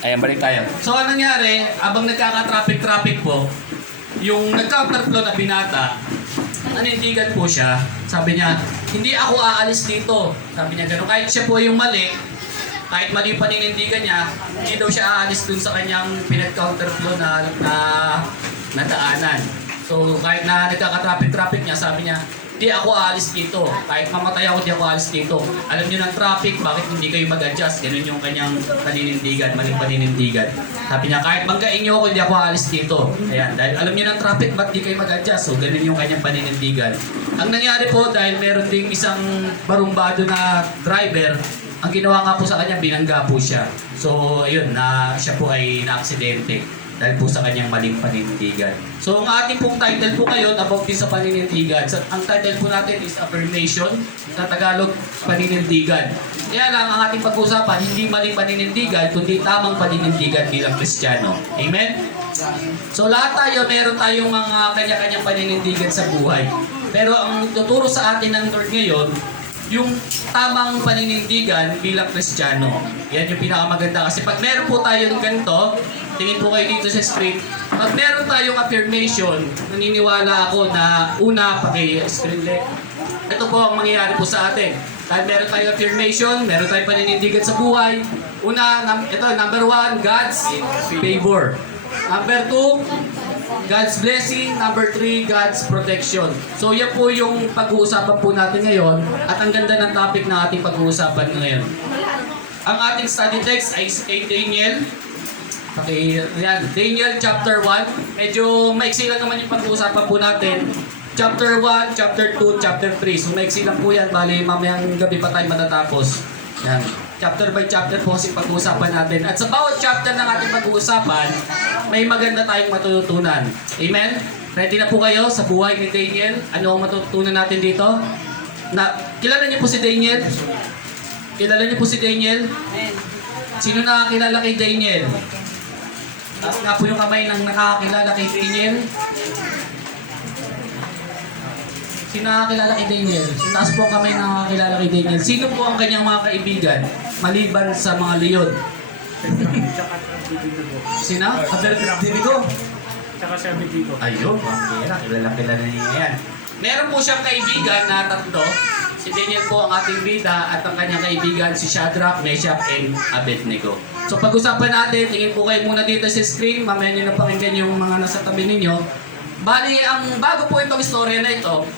Ayan, balik tayo. So, anong nangyari? Abang nagkaka-traffic po, yung nag-counterflow na binata, nanindigan po siya. Sabi niya, hindi ako aalis dito. Sabi niya gano'n. Kahit siya po yung mali, kahit mali yung paninindigan niya, hindi daw siya aalis dun sa kanyang pinag-counterflow na daanan. So, kahit na nagkaka-traffic niya, sabi niya, hindi ako aalis dito. Kahit mamatay ako, hindi ako aalis dito. Alam niyo ng traffic, bakit hindi kayo mag-adjust? Ganun yung kanyang paninindigan, maling paninindigan. Sabi niya, kahit banggain niyo ako, hindi ako aalis dito. Ayan, dahil alam niyo ng traffic, bakit hindi kayo mag-adjust? So, ganun yung kanyang paninindigan. Ang nangyari po, dahil meron ding isang barumbado na driver, ang ginawa nga po sa kanya, binangga po siya. So, ayun, siya po ay na-aksidente dahil po sa kanyang maling paninindigan. So, ang ating pong title po ngayon about din sa paninindigan. Ang title po natin is Affirmation, sa Tagalog, paninindigan. Kaya lang, ang ating pag-usapan, hindi maling paninindigan, kundi tamang paninindigan bilang Kristiyano. Amen? So, lahat tayo, meron tayong mga kanya-kanyang paninindigan sa buhay. Pero ang tuturo sa atin ng Lord ngayon, yung tamang paninindigan bilang Kristiyano. Yan yung pinakamaganda. Kasi pag meron po tayo ng ganito, tingin po kayo dito sa screen, pag meron tayong affirmation, naniniwala ako na una, paki-screen left. Ito po ang mangyayari po sa atin. Dahil meron tayong affirmation, meron tayong paninindigan sa buhay. Una, ito, number 1, God's favor. Number 2, God's blessing. Number 3, God's protection. So yan po yung pag-uusapan po natin ngayon at ang ganda ng topic na ating pag-uusapan ngayon. Ang ating study text ay kay Daniel. Okay, yan. Daniel chapter 1. Medyo maiksi lang naman yung pag-uusapan po natin. Chapter 1, chapter 2, chapter 3. So maiksi lang po yan. Bali mamayang gabi pa tayo matatapos. Yan. Chapter by chapter po kasi pag-uusapan natin. At sa bawat chapter ng ating pag-uusapan, may maganda tayong matutunan. Amen? Ready na po kayo sa buhay ni Daniel? Ano ang matutunan natin dito? Kilala niyo po si Daniel? Kilala niyo po si Daniel? Sino nakakilala kay Daniel? Taas nga po yung kamay ng nakakilala kay Daniel. Sino nakakilala kay Daniel? Taas po ang kamay ng nakakilala kay Daniel. Sino po ang kanyang mga kaibigan? Maliban sa mga leon. Sino? Abednego. Tsaka si Abednego. Ayun, kilala niya yan. Meron po siyang kaibigan na tatlo. Si Daniel po ang ating bida at ang kanyang kaibigan si Shadrach, Meshach, and Abednego. So pag-usapan natin, tingin po kayo muna dito sa screen, mamaya nyo na pakinggan yung mga nasa tabi ninyo. Bali, bago po itong istorya na ito,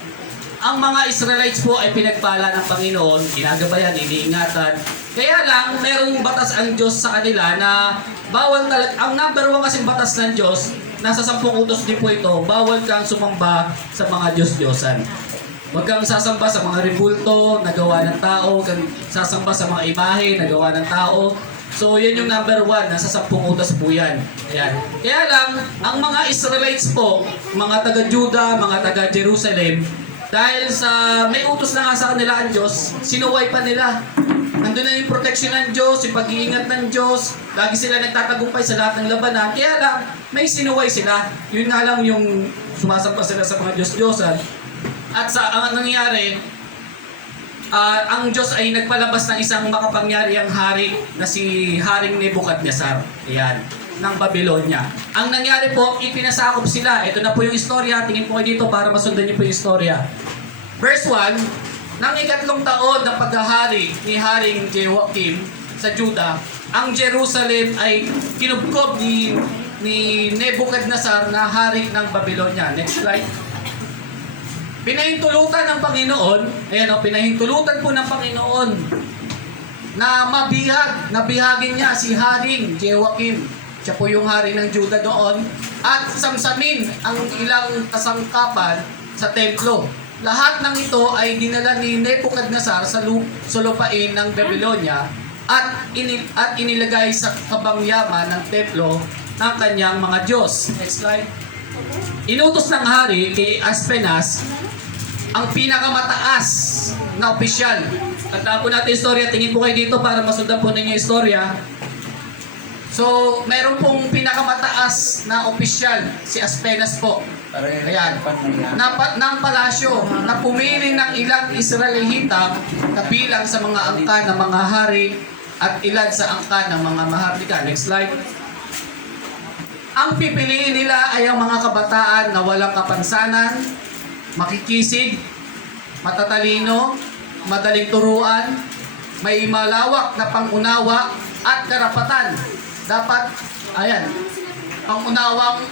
ang mga Israelites po ay pinagpala ng Panginoon, ginagabayan, iniingatan. Kaya lang, merong batas ang Diyos sa kanila na bawal talaga, ang number 1 kasing batas ng Diyos, nasa 10 utos din po ito, bawal kang sumamba sa mga Diyos-Diyosan. Huwag kang sasamba sa mga rebulto na gawa ng tao, huwag kang sasamba sa mga imahe na gawa ng tao. So, yan yung number 1, nasa 10 utos po yan. Ayan. Kaya lang, ang mga Israelites po, mga taga-Juda, mga taga-Jerusalem, dahil sa may utos na nga sa kanila ang Diyos, sinuway pa nila. Nandun na yung protection ng Diyos, yung pag-iingat ng Diyos, lagi sila nagtatagumpay sa lahat ng labanan. Kaya lang, may sinuway sila. Yun nga lang yung sumasampa sila sa mga Diyos-Diyosan. At ang nangyari, ang Diyos ay nagpalabas ng isang makapangyarihang hari na si Haring Nebuchadnezzar. Ayan, ng Babylonia. Ang nangyari po, ipinasakop sila. Ito na po yung istorya. Tingin po kayo dito para masundan niyo po yung istorya. Verse 1, nang ikatlong taon ng paghahari ni Haring Jehoiakim sa Juda, ang Jerusalem ay kinubkob ni Nebuchadnezzar na hari ng Babylonia. Next slide. Pinahintulutan ng Panginoon, ayan o, pinahintulutan po ng Panginoon na nabihagin niya si Haring Jehoiakim. Siya po yung hari ng Juda doon. At samsamin ang ilang kasangkapan sa templo. Lahat ng ito ay dinala ni Nebuchadnezzar sa lupain ng Babylonia at inilagay sa kabangyaman ng templo ng kanyang mga Diyos. Next slide. Inutos ng hari kay Aspenas ang pinakamataas na opisyal. Tandaan po natin istorya. Tingin po kayo dito para masundan po ninyo istorya. So, meron pong pinakamataas na opisyal, si Aspenas po. Ayan, ng palasyo na pumili ng ilang Israelita kabilang sa mga angkan ng mga hari at ilan sa angkan ng mga mahardika. Next slide. Ang pipiliin nila ay ang mga kabataan na walang kapansanan, makikisig, matatalino, madaling turuan, may malawak na pangunawa at karapatan. Dapat, ayan, pangunawa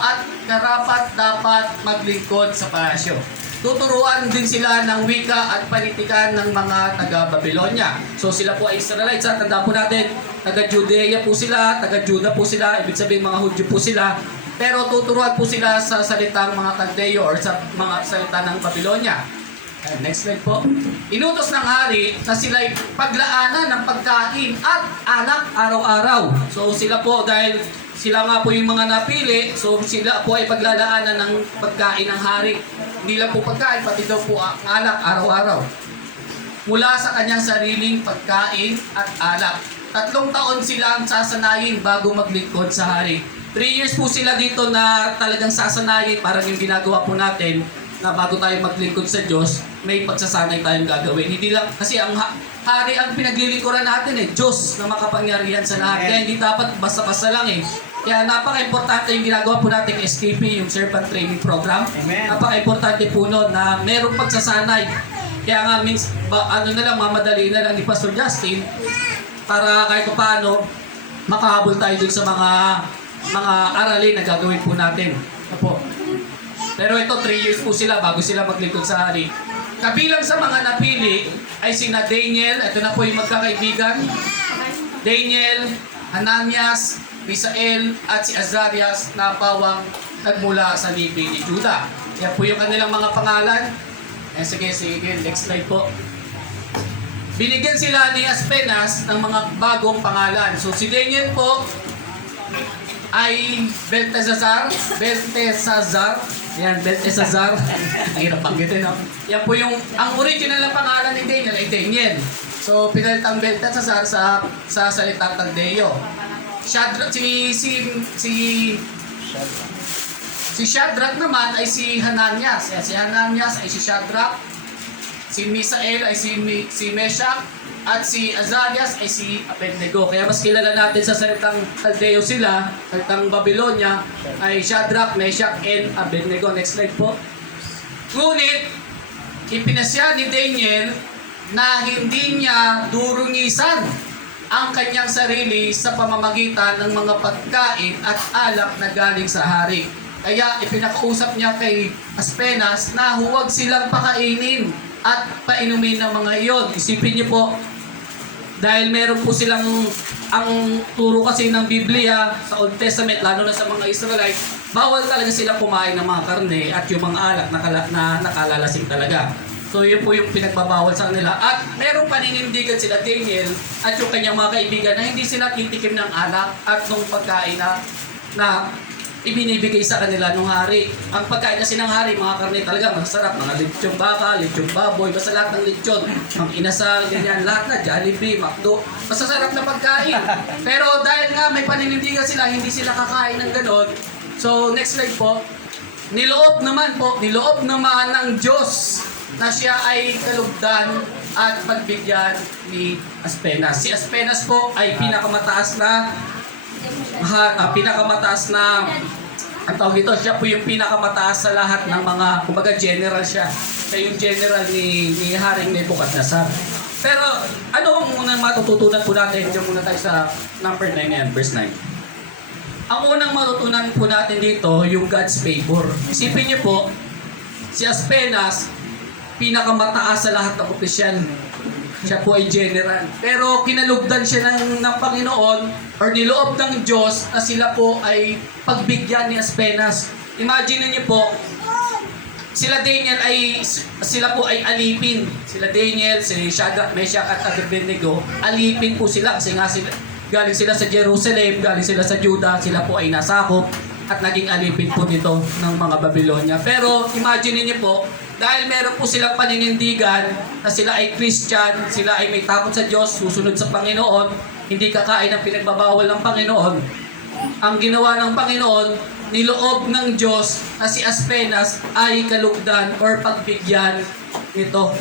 at karapat dapat maglingkod sa palasyo. Tuturuan din sila ng wika at panitikan ng mga taga-Babylonia. So sila po ay Israelites. Tandaan po natin, taga-Judea po sila, taga-Juda po sila, ibig sabihin mga Hudyo po sila. Pero tuturuan po sila sa salitang mga Kaldeo or sa mga salita ng Babylonia. Next slide po. Inutos ng hari na sila'y paglaanan ng pagkain at alak araw-araw. So sila po, dahil sila nga po yung mga napili, so sila po ay paglalaanan ng pagkain ng hari. Hindi lang po pagkain, pati daw po ang alak araw-araw. Mula sa kanyang sariling pagkain at alak. 3 taon silang sasanayin bago maglingkod sa hari. 3 years po sila dito na talagang sasanayin, parang yung ginagawa po natin, na bago tayo maglingkod sa Diyos, may pagsasanay tayong gagawin. Hindi lang, kasi ang hari ang pinaglilingkuran natin Diyos na makapangyarihan sa lahat. Kaya hindi dapat basta-basta lang Kaya napaka-importante yung ginagawa po natin SKP, yung Servant Training Program. Amen. Napaka-importante po nun na merong pagsasanay. Kaya nga, mamadali na lang ni Pastor Justin para kahit paano makahabol tayo dun sa mga aralin na gagawin po natin. Opo. Pero ito, 3 years po sila bago sila maglingkod sa hari. Kabilang sa mga napili ay sina Daniel, ito na po yung magkakaibigan. Daniel, Hananias, Misael, at si Azarias na pawang nagmula sa lipi ni Juda. Yan po yung kanilang mga pangalan. Sige, next slide po. Binigyan sila ni Aspenas ng mga bagong pangalan. So si Daniel po ay Beltesazar. Yan, Beltesazar. Ang hirap banggitin, no? Yan po yung, ang original na pangalan ni Daniel ay Daniel. So, pinalit ang Beltesazar sa salitang Kaldeo. Shadrach, si Shadrach naman ay si Hananias. Yan, si Hananias ay si Shadrach. Si Misael ay si Meshach. At si Azarias ay si Abednego. Kaya mas kilala natin sa salitang Kaldeo sila, salitang Babylonia, ay Shadrach, Meshach, and Abednego. Next slide po. Ngunit, ipinasya ni Daniel na hindi niya durungisan ang kanyang sarili sa pamamagitan ng mga pagkain at alak na galing sa hari. Kaya ipinakausap niya kay Aspenas na huwag silang pakainin at painumin ng mga iyon. Isipin niyo po, dahil meron po silang, ang turo kasi ng Biblia sa Old Testament, lalo na sa mga Israelite, bawal talaga sila kumain ng mga karne at yung mga alak na nakalalasing talaga. So yun po yung pinagbabawal sa kanila. At merong paninindigan sila Daniel at yung kanyang mga kaibigan na hindi sila titikim ng alak at nung pagkain na ibinibigay sa kanila nung hari. Ang pagkain kasi ng hari, mga karne talaga masarap, mga lechong baka, lechong baboy, basta lahat ng lechon, mga inasal, ganyan, lahat na, Jollibee, McDo, masasarap na pagkain. Pero dahil nga may paninindigan sila, hindi sila kakain ng ganon. So next slide po. Niloob naman ng Diyos na siya ay kalugdan at pagbigyan ni Aspenas. Si Aspenas po ay pinakamataas na ang tawag dito, siya po yung pinakamataas sa lahat ng mga, kumbaga general siya. Siya yung general ni Haring Nebuchadnezzar. Pero ano ang unang matututunan po natin? Diyan muna tayo sa number 9 yan, verse 9. Ang unang matutunan po natin dito, yung God's favor. Isipin niyo po, si Aspenas, pinakamataas sa lahat ng opisyal. Siya po ay general. Pero kinalugdan siya ng Panginoon or niloob ng Diyos na sila po ay pagbigyan ni Aspenas. Imagine niyo po, sila po ay alipin. Sila Daniel, si Shadrach, Meshach at Abednego, alipin po sila kasi nga galing sila sa Jerusalem, galing sila sa Juda, sila po ay nasakop at naging alipin po dito ng mga Babylonia. Pero imagine niyo po, dahil meron po silang paninindigan na sila ay Christian, sila ay may takot sa Diyos, susunod sa Panginoon, hindi kakain ng pinagbabawal ng Panginoon. Ang ginawa ng Panginoon, niloob ng Diyos na si Aspenas ay kalugdan or pagbigyan nito.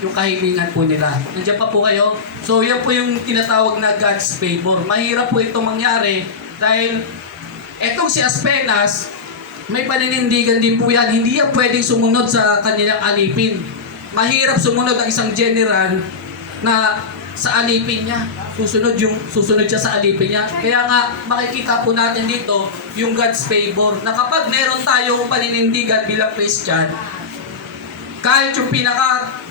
yung kahilingan po nila. Nandiyan pa po kayo? So yan po yung tinatawag na God's favor. Mahirap po itong mangyari dahil etong si Aspenas, may paninindigan din po yan. Hindi yan pwedeng sumunod sa kanilang alipin. Mahirap sumunod ang isang general na sa alipin niya. Susunod siya sa alipin niya. Kaya nga, makikita po natin dito yung God's favor. Na kapag meron tayong paninindigan bilang Christian, kahit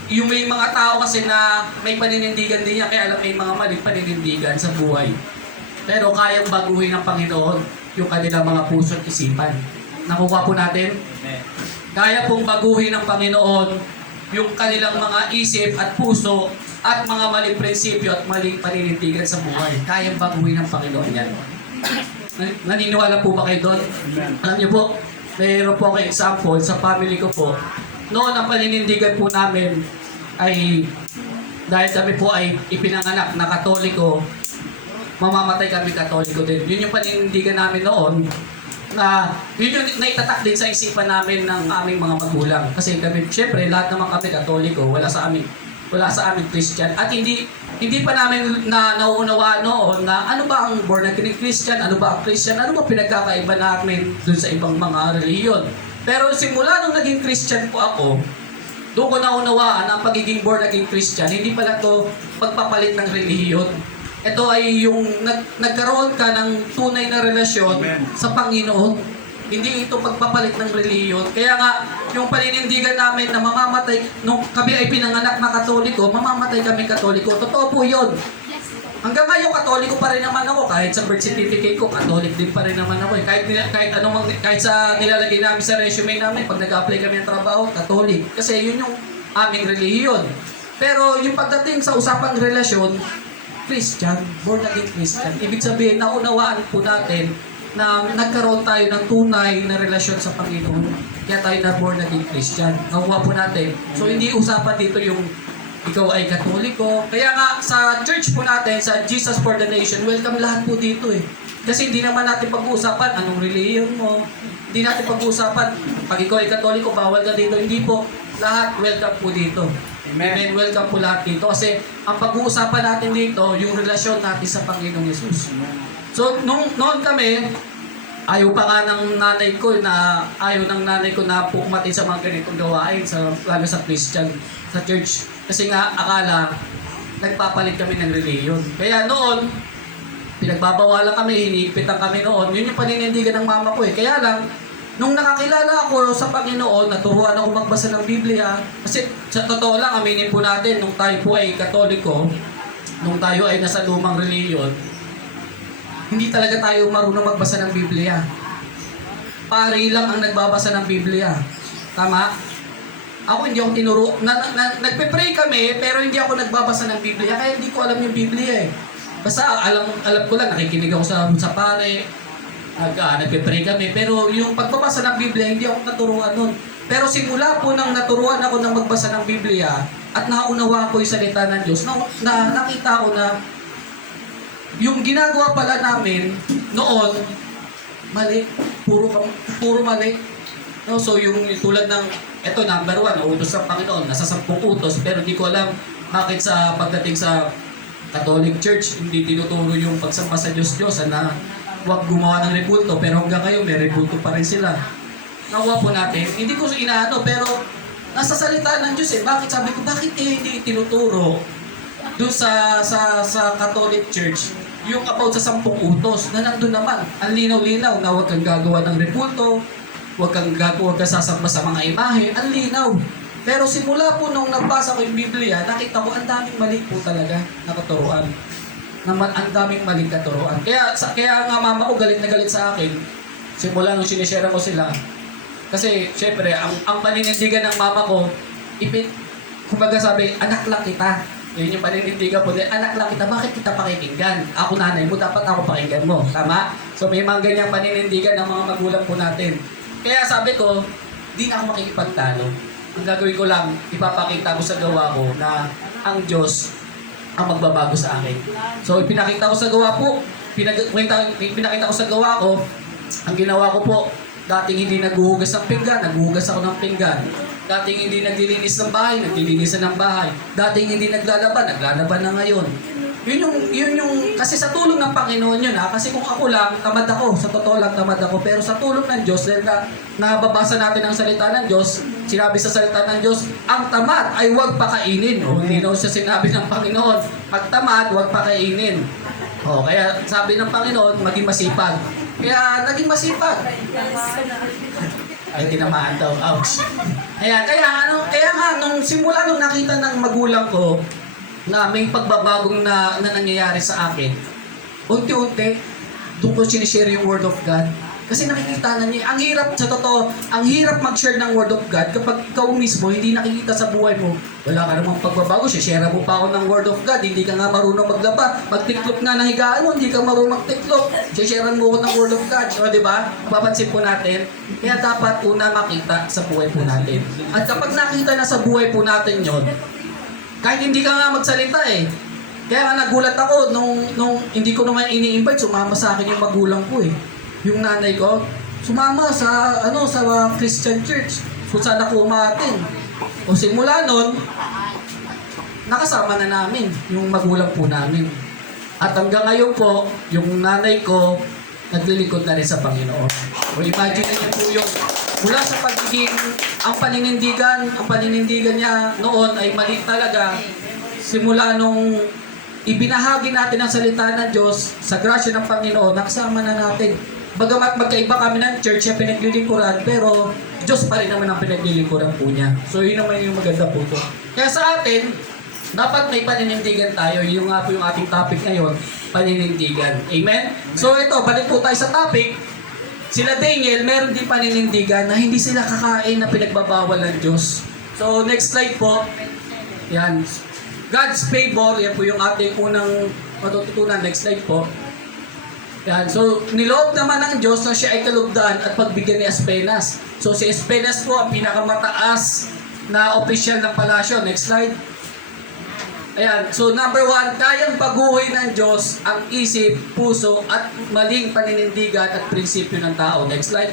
yung may mga tao kasi na may paninindigan din niya, kaya alam may mga maling paninindigan sa buhay. Pero kayang baguhin ng Panginoon yung kanilang mga puso at isipan. Nakuha po natin? Kaya pong baguhin ng Panginoon yung kanilang mga isip at puso at mga maling prinsipyo at maling paninindigan sa buhay. Kayang baguhin ng Panginoon yan. Naniniwala po ba kayo doon? Alam niyo po, mayroon po akong example sa family ko po. Noon ang paninindigan po namin ay dahil kami po ay ipinanganak na Katoliko, mamamatay kami Katoliko din. Yun yung paninindigan namin noon na yun yung naitatak din sa isipan namin ng aming mga magulang. Kasi kami, syempre, lahat naman kami Katoliko, wala sa amin Christian. At hindi pa namin nauunawaan noon na ano ba ang born again Christian, ano ba ang Christian, ano ba pinagkakaiba namin dun sa ibang mga relihiyon. Pero simula nung naging Christian po ako, doon ko naunawaan ang pagiging born again Christian, hindi pala to pagpapalit ng relihiyon. Ito ay yung nagkaroon ka ng tunay na relasyon sa Panginoon. Hindi ito pagpapalit ng relihiyon. Kaya nga, yung paninindigan namin na mamamatay, nung kami ay pinanganak na Katoliko, mamamatay kami Katoliko. Totoo po yun. Hanggang ngayon, Katoliko pa rin naman ako. Kahit sa birth certificate ko, Katolik din pa rin naman ako. Kahit sa nilalagay namin sa resume namin, pag nag-apply kami ng trabaho, Katolik. Kasi yun yung aming relihiyon. Pero yung pagdating sa usapang relasyon, Christian, born again Christian. Ibig sabihin, naunawaan po natin na nagkaroon tayo ng tunay na relasyon sa Panginoon. Kaya tayo na born again Christian. Nakuha po natin. So hindi usapan dito yung ikaw ay Katoliko. Kaya nga sa church po natin, sa Jesus for the Nation, welcome lahat po dito eh. Kasi hindi naman natin pag-uusapan anong religion mo. Hindi natin pag-uusapan pag ikaw ay Katoliko, bawal ka dito. Hindi po. Lahat welcome po dito. Amen. Welcome po lahat dito. Kasi ang pag-uusapan natin dito, yung relasyon natin sa Panginoong Yesus. So, noon kami, ayaw pa nga ng nanay ko na pumatin sa mga ganitong gawain, lalo sa Christian, sa church. Kasi nga, akala, nagpapalit kami ng reliyon. Kaya noon, pinagbabawalan kami, hinihipitan kami noon. Yun yung paninindigan ng mama ko eh. Kaya lang, nung nakakilala ako sa Panginoon, naturuan ako magbasa ng Biblia. Kasi sa totoo lang, aminin po natin, nung tayo po ay Katoliko, nung tayo ay nasa lumang reliyon, hindi talaga tayo marunong magbasa ng Biblia. Pari lang ang nagbabasa ng Biblia. Tama? Ako hindi ako tinuro. Nagpe-pray kami, pero hindi ako nagbabasa ng Biblia. Kaya hindi ko alam yung Biblia eh. Basta alam ko lang, nakikinig ako sa pare. Nagpe-pray kami. Pero yung pagbabasa ng Biblia, hindi ako naturuan nun. Pero simula po nang naturuan ako ng magbasa ng Biblia at naunawa ko yung salita ng Diyos, nakita ko na yung ginagawa pala namin noon, mali. Puro mali. No? So yung tulad ng, eto number 1, utos ng Panginoon, nasa 10 utos, pero di ko alam bakit sa pagdating sa Catholic Church, hindi tinuturo yung pagsamba sa Diyos na huwag gumawa ng rebulto, pero hanggang ngayon may rebulto pa rin sila. Nakuha po natin, hindi ko inaano, pero nasa salita ng Diyos eh. Bakit sabi ko, bakit hindi tinuturo doon sa Catholic Church yung about sa 10 utos na nandun naman, ang linaw-linaw na huwag kang gagawa ng rebulto, huwag kang sasamba sa mga imahe, ang linaw. Pero simula po nung nabasa ko yung Biblia, nakita ko ang daming mali po talaga na katuruan. Ang daming maling katuruan. Kaya nga mama ko galit na galit sa akin, simula nung sinishare ko sila. Kasi syempre, ang paninindigan ng mama ko, kumbaga sabi, anak lang kita. Yun yung paninindigan po, anak lang kita, bakit kita pakikinggan? Ako nanay mo, dapat ako pakinggan mo. Tama? So may mga ganyang paninindigan ng mga magulang po natin. Kaya sabi ko, di na ako makikipagtalo. Ang gagawin ko lang, ipapakita ko sa gawa ko na ang Diyos ang magbabago sa akin. So pinakita ko sa gawa po, pinakita ko sa gawa ko, ang ginawa ko po, dating hindi naghuhugas ng pinggan, naghuhugas ako ng pinggan. Dating hindi naglilinis ng bahay, naglilinisan ng bahay. Dating hindi naglalaban, naglalaban na ngayon. Yun yung, kasi sa tulong ng Panginoon yun ha. Kasi kung ako lang, tamad ako. Sa totoo lang, tamad ako. Pero sa tulong ng Diyos, dahil na nababasa natin ang salita ng Diyos, sinabi sa salita ng Diyos, ang tamad ay huwag pakainin. O, hindi na siya sinabi ng Panginoon. Pag tamad, huwag pakainin. O, kaya sabi ng Panginoon, maging masipag. Kaya naging masipag. Ay, tinamaan daw. Ouch. Kaya nga, nung simula nung nakita ng magulang ko, na may pagbabagong na nangyayari sa akin, unti-unti, doon ko sinishare yung Word of God. Kasi nakikita na niya, ang hirap, sa totoo, ang hirap mag-share ng Word of God kapag ikaw mismo hindi nakikita sa buhay mo. Wala ka namang pagbabago, share mo pa ako ng Word of God, hindi ka nga marunong maglaba, magtiklop nga ng higaan mo, hindi ka marunong magtiklop, share mo ako ng Word of God. So, di ba? Papansin po natin, kaya dapat una makita sa buhay po natin. At kapag nakita na sa buhay po natin yon, kahit hindi ka nga magsalita eh. Kaya nga nagulat ako nung hindi ko naman ini-invite, sumama sa akin yung magulang ko eh. Yung nanay ko, sumama sa Christian church. Kung saan ako umatin. O simula nun, nakasama na namin yung magulang po namin. At hanggang ngayon po, yung nanay ko, naglilingkod na rin sa Panginoon. O imagine niyo po yung mula sa pagiging, ang paninindigan niya noon ay mali talaga. Simula nung ibinahagi natin ang salita ng Diyos sa grasya ng Panginoon, nakasama na natin. Bagamat magkaiba kami ng church na pinaglilingkuran, pero Diyos pa rin naman ang pinaglilingkuran po niya. So yun naman yung maganda po ito. Kaya sa atin, dapat may paninindigan tayo. Yung nga po yung ating topic ngayon, paninindigan. Amen? So ito, balik po tayo sa topic. Sila Daniel, meron din paninindigan na hindi sila kakain na pinagbabawal ng Diyos. So, next slide po. Yan. God's favor, yan po yung ating unang matututunan. Next slide po. Yan. So, niloob naman ng Diyos na siya ay kalugdan at pagbigyan ni Aspenas. So, si Aspenas po ang pinakamataas na opisyal ng palasyo. Next slide. Ayan, so number 1, kayang baguhin ng Diyos ang isip, puso, at maling paninindigan at prinsipyo ng tao. Next slide.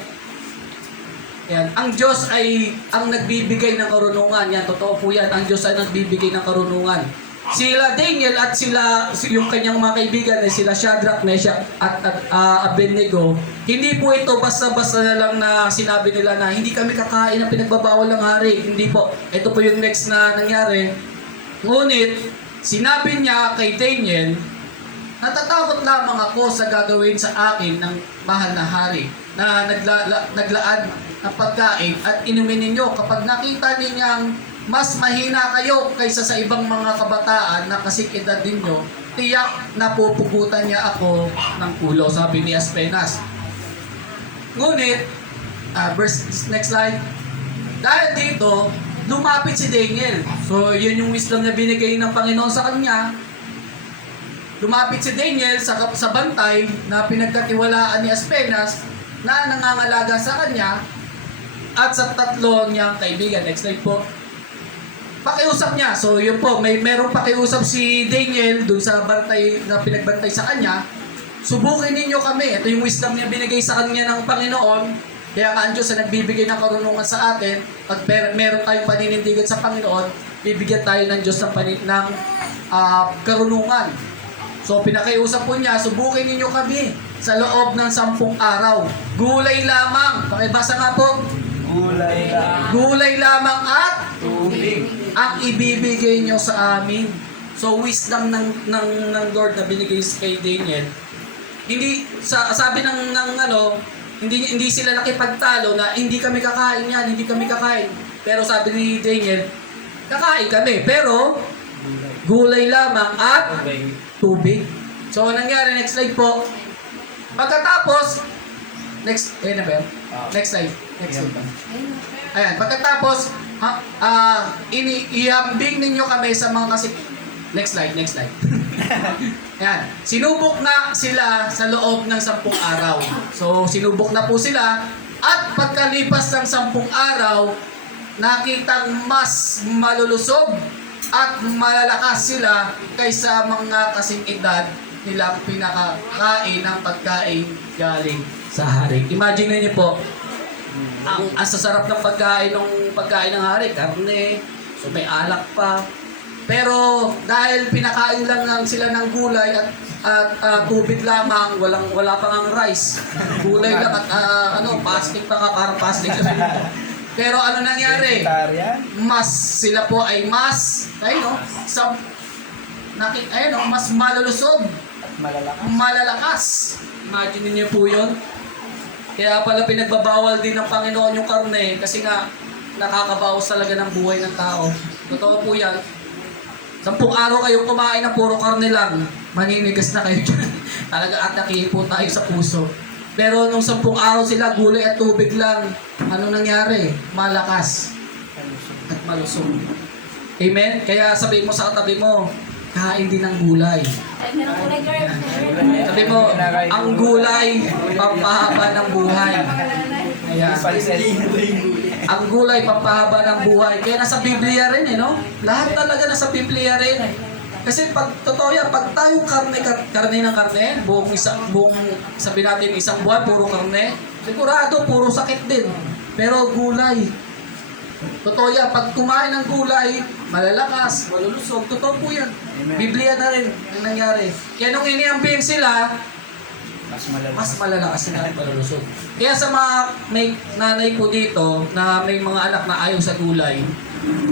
Ayan, ang Diyos ay ang nagbibigay ng karunungan. Yan, totoo po yan. Ang Diyos ay nagbibigay ng karunungan. Sila Daniel at yung kanyang mga kaibigan ay sila Shadrach, Meshach at Abednego. Hindi po ito basta-basta na lang na sinabi nila na hindi kami kakain ng pinagbabawal ng hari. Hindi po. Ito po yung next na nangyari. Ngunit, sinabi niya kay Daniel, natatakot lamang ako sa gagawin sa akin ng mahal na hari na naglaan ng pagkain at inumin ninyo kapag nakita ninyang mas mahina kayo kaysa sa ibang mga kabataan na kasing edad ninyo, tiyak na pupugutan niya ako ng kulo, sabi ni Aspenas. Ngunit, next slide, dahil dito, lumapit si Daniel. So, yun yung wisdom na binigay ng Panginoon sa kanya. Lumapit si Daniel sa bantay na pinagkatiwalaan ni Aspenas na nangangalaga sa kanya at sa tatlo niyang kaibigan. Next slide po. Pakiusap niya. So, yun po. Merong pakiusap si Daniel dun sa bantay na pinagbantay sa kanya. Subukin ninyo kami. Ito yung wisdom na binigay sa kanya ng Panginoon. Kaya nga ang Diyos ay nagbibigay ng karunungan sa atin. Pag meron tayong paninindigan sa Panginoon, bibigyan tayo ng Diyos ng karunungan. So pinakiusap po niya, subukin ninyo kami sa loob ng 10 araw. Gulay lamang. Pakibasa nga po. Gulay lang. Gulay lamang at Tubig. ang ibibigay nyo sa amin. So wisdom ng Lord na binigay kay Daniel. Hindi, sabi hindi sila nakipagtalo na hindi kami kakain yan, hindi kami kakain. Pero sabi ni Daniel, kakain kami, pero gulay lamang at tubig. So, nangyari, next slide po. Pagkatapos, next slide. Ayan, pagkatapos, ihambing ninyo kami sa mga next slide. Ayan, sinubok na sila sa loob ng 10 araw. So, sinubok na po sila at pagkalipas ng 10 araw, nakitang mas malulusog at malalakas sila kaysa mga kasing edad nilang pinakakain ng pagkain galing sa hari. Imagine niyo po, Ang sasarap ng pagkain ng hari, karne, so may alak pa. Pero dahil pinakain lang sila ng gulay at tubig lamang, wala pang ang rice. Gulay lang at pasting pa ka, parang pasting lang. Pero ano nangyari? Vegetarian. Sila po ay mas mas malulusog, Malalakas. malalakas. Imagine niyo po 'yon. Kaya pala pinagbabawal din ng Panginoon yung karne kasi nga nakakabawas talaga ng buhay ng tao. Totoo po 'yan. 10 araw kayong kumain ng puro karne lang, maninigas na kayo dyan. Talaga atake po tayo sa puso. Pero nung 10 araw sila, gulay at tubig lang, ano nangyari? Malakas at malusog. Amen? Kaya sabihin mo sa katabi mo, kain din ng gulay. Sabi mo, ang gulay, pampahaba ng buhay. Kaya, ang gulay, pampahaba ng buhay. Kaya nasa Biblia rin no? Lahat talaga nasa Biblia rin. Kasi pag totoo yan, pag tayo karne ng karne, buong sabi natin isang buwan, puro karne, sigurado, puro sakit din. Pero gulay, totoo yan, pag kumain ng gulay, malalakas, malulusog, totoo po yan. Amen. Biblia na rin ang nangyari. Kaya nung iniambing sila, mas malalakas sila at malulusog. Kaya sa mga may nanay po dito, na may mga anak na ayaw sa gulay,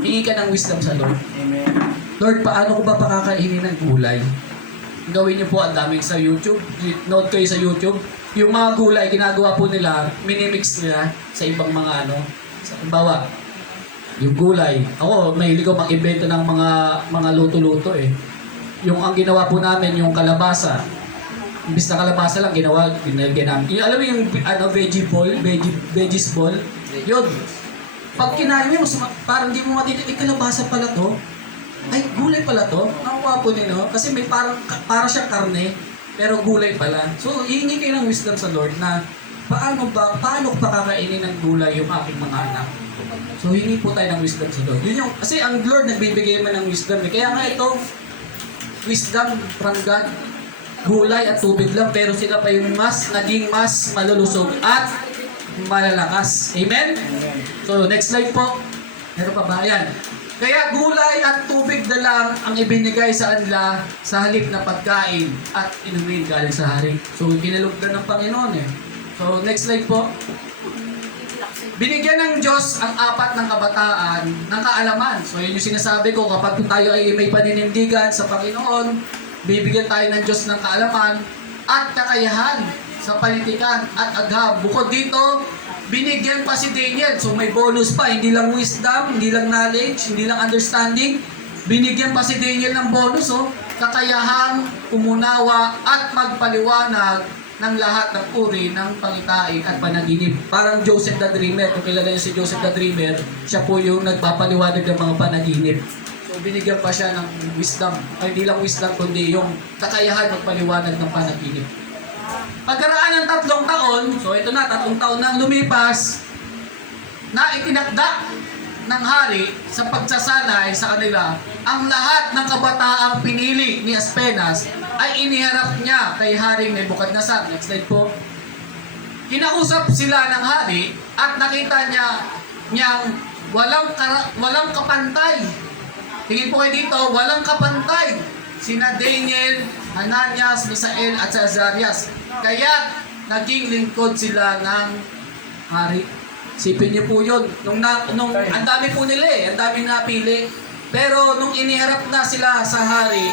hingi ka ng wisdom sa Lord. Amen. Lord, paano ko ba pakakainin ng gulay? Gawin niyo po, ang daming sa YouTube. Note kayo sa YouTube. Yung mga gulay, ginagawa po nila, minimix nila sa ibang mga Halimbawa, yung gulay. Ako, mahilig ko mag-invento ng mga luto-luto eh. Yung ang ginawa po namin, yung kalabasa. Imbis na kalabasa lang, ginagyan namin. Alam mo yung veggie ball, veggies ball? Yun. Pag kinain mo, parang di mo matitinig, kalabasa pala to. Ay, gulay pala to. Nakuha po nino. Kasi may para siyang karne, pero gulay pala. So, hihingi kayo ng wisdom sa Lord na paano ko pakakainin ng gulay yung aking mga anak. So, hingi po tayo ng wisdom sa Lord. Kasi ang Lord nagbibigay man ng wisdom. Kaya nga ito, wisdom from God, gulay at tubig lang, pero sila pa yung naging mas malulusog at malalakas. Amen? So, next slide po. Meron pa ba? Ayan. Kaya gulay at tubig na lang ang ibinigay sa kanila sa halip na pagkain at inumin galing sa hari. So, kinalugdan ng Panginoon eh. So, next slide po. Binigyan ng Diyos ang 4 ng kabataan ng kaalaman. So, yun yung sinasabi ko, kapag tayo ay may paninindigan sa Panginoon, bibigyan tayo ng Diyos ng kaalaman at kakayahan sa politikan at agham. Bukod dito, binigyan pa si Daniel. So may bonus pa, hindi lang wisdom, hindi lang knowledge, hindi lang understanding. Binigyan pa si Daniel ng bonus, kakayahang umunawa at magpaliwanag ng lahat ng uri ng pangitain at panaginip. Parang Joseph the Dreamer. Kung kilala niyo si Joseph the Dreamer, siya po yung nagpapaliwanag ng mga panaginip. So binigyan pa siya ng wisdom. Ay, hindi lang wisdom, kundi yung kakayahan magpaliwanag ng panaginip. Pagkaraan ng 3 taon, so ito na, 3 taon na lumipas, na itinakda ng hari sa pagsasanay sa kanila, ang lahat ng kabataang pinili ni Aspenas ay iniharap niya kay Haring Nebukadnezar. Next slide po. Kinausap sila ng hari at nakita niyang walang kapantay. Tingin po kayo dito, walang kapantay. Sina Daniel, Hananias, Misael at Azarias. Kaya naging lingkod sila ng hari. Sipin niyo po yun. Nung ang dami po nila ang dami napili. Pero nung iniharap na sila sa hari,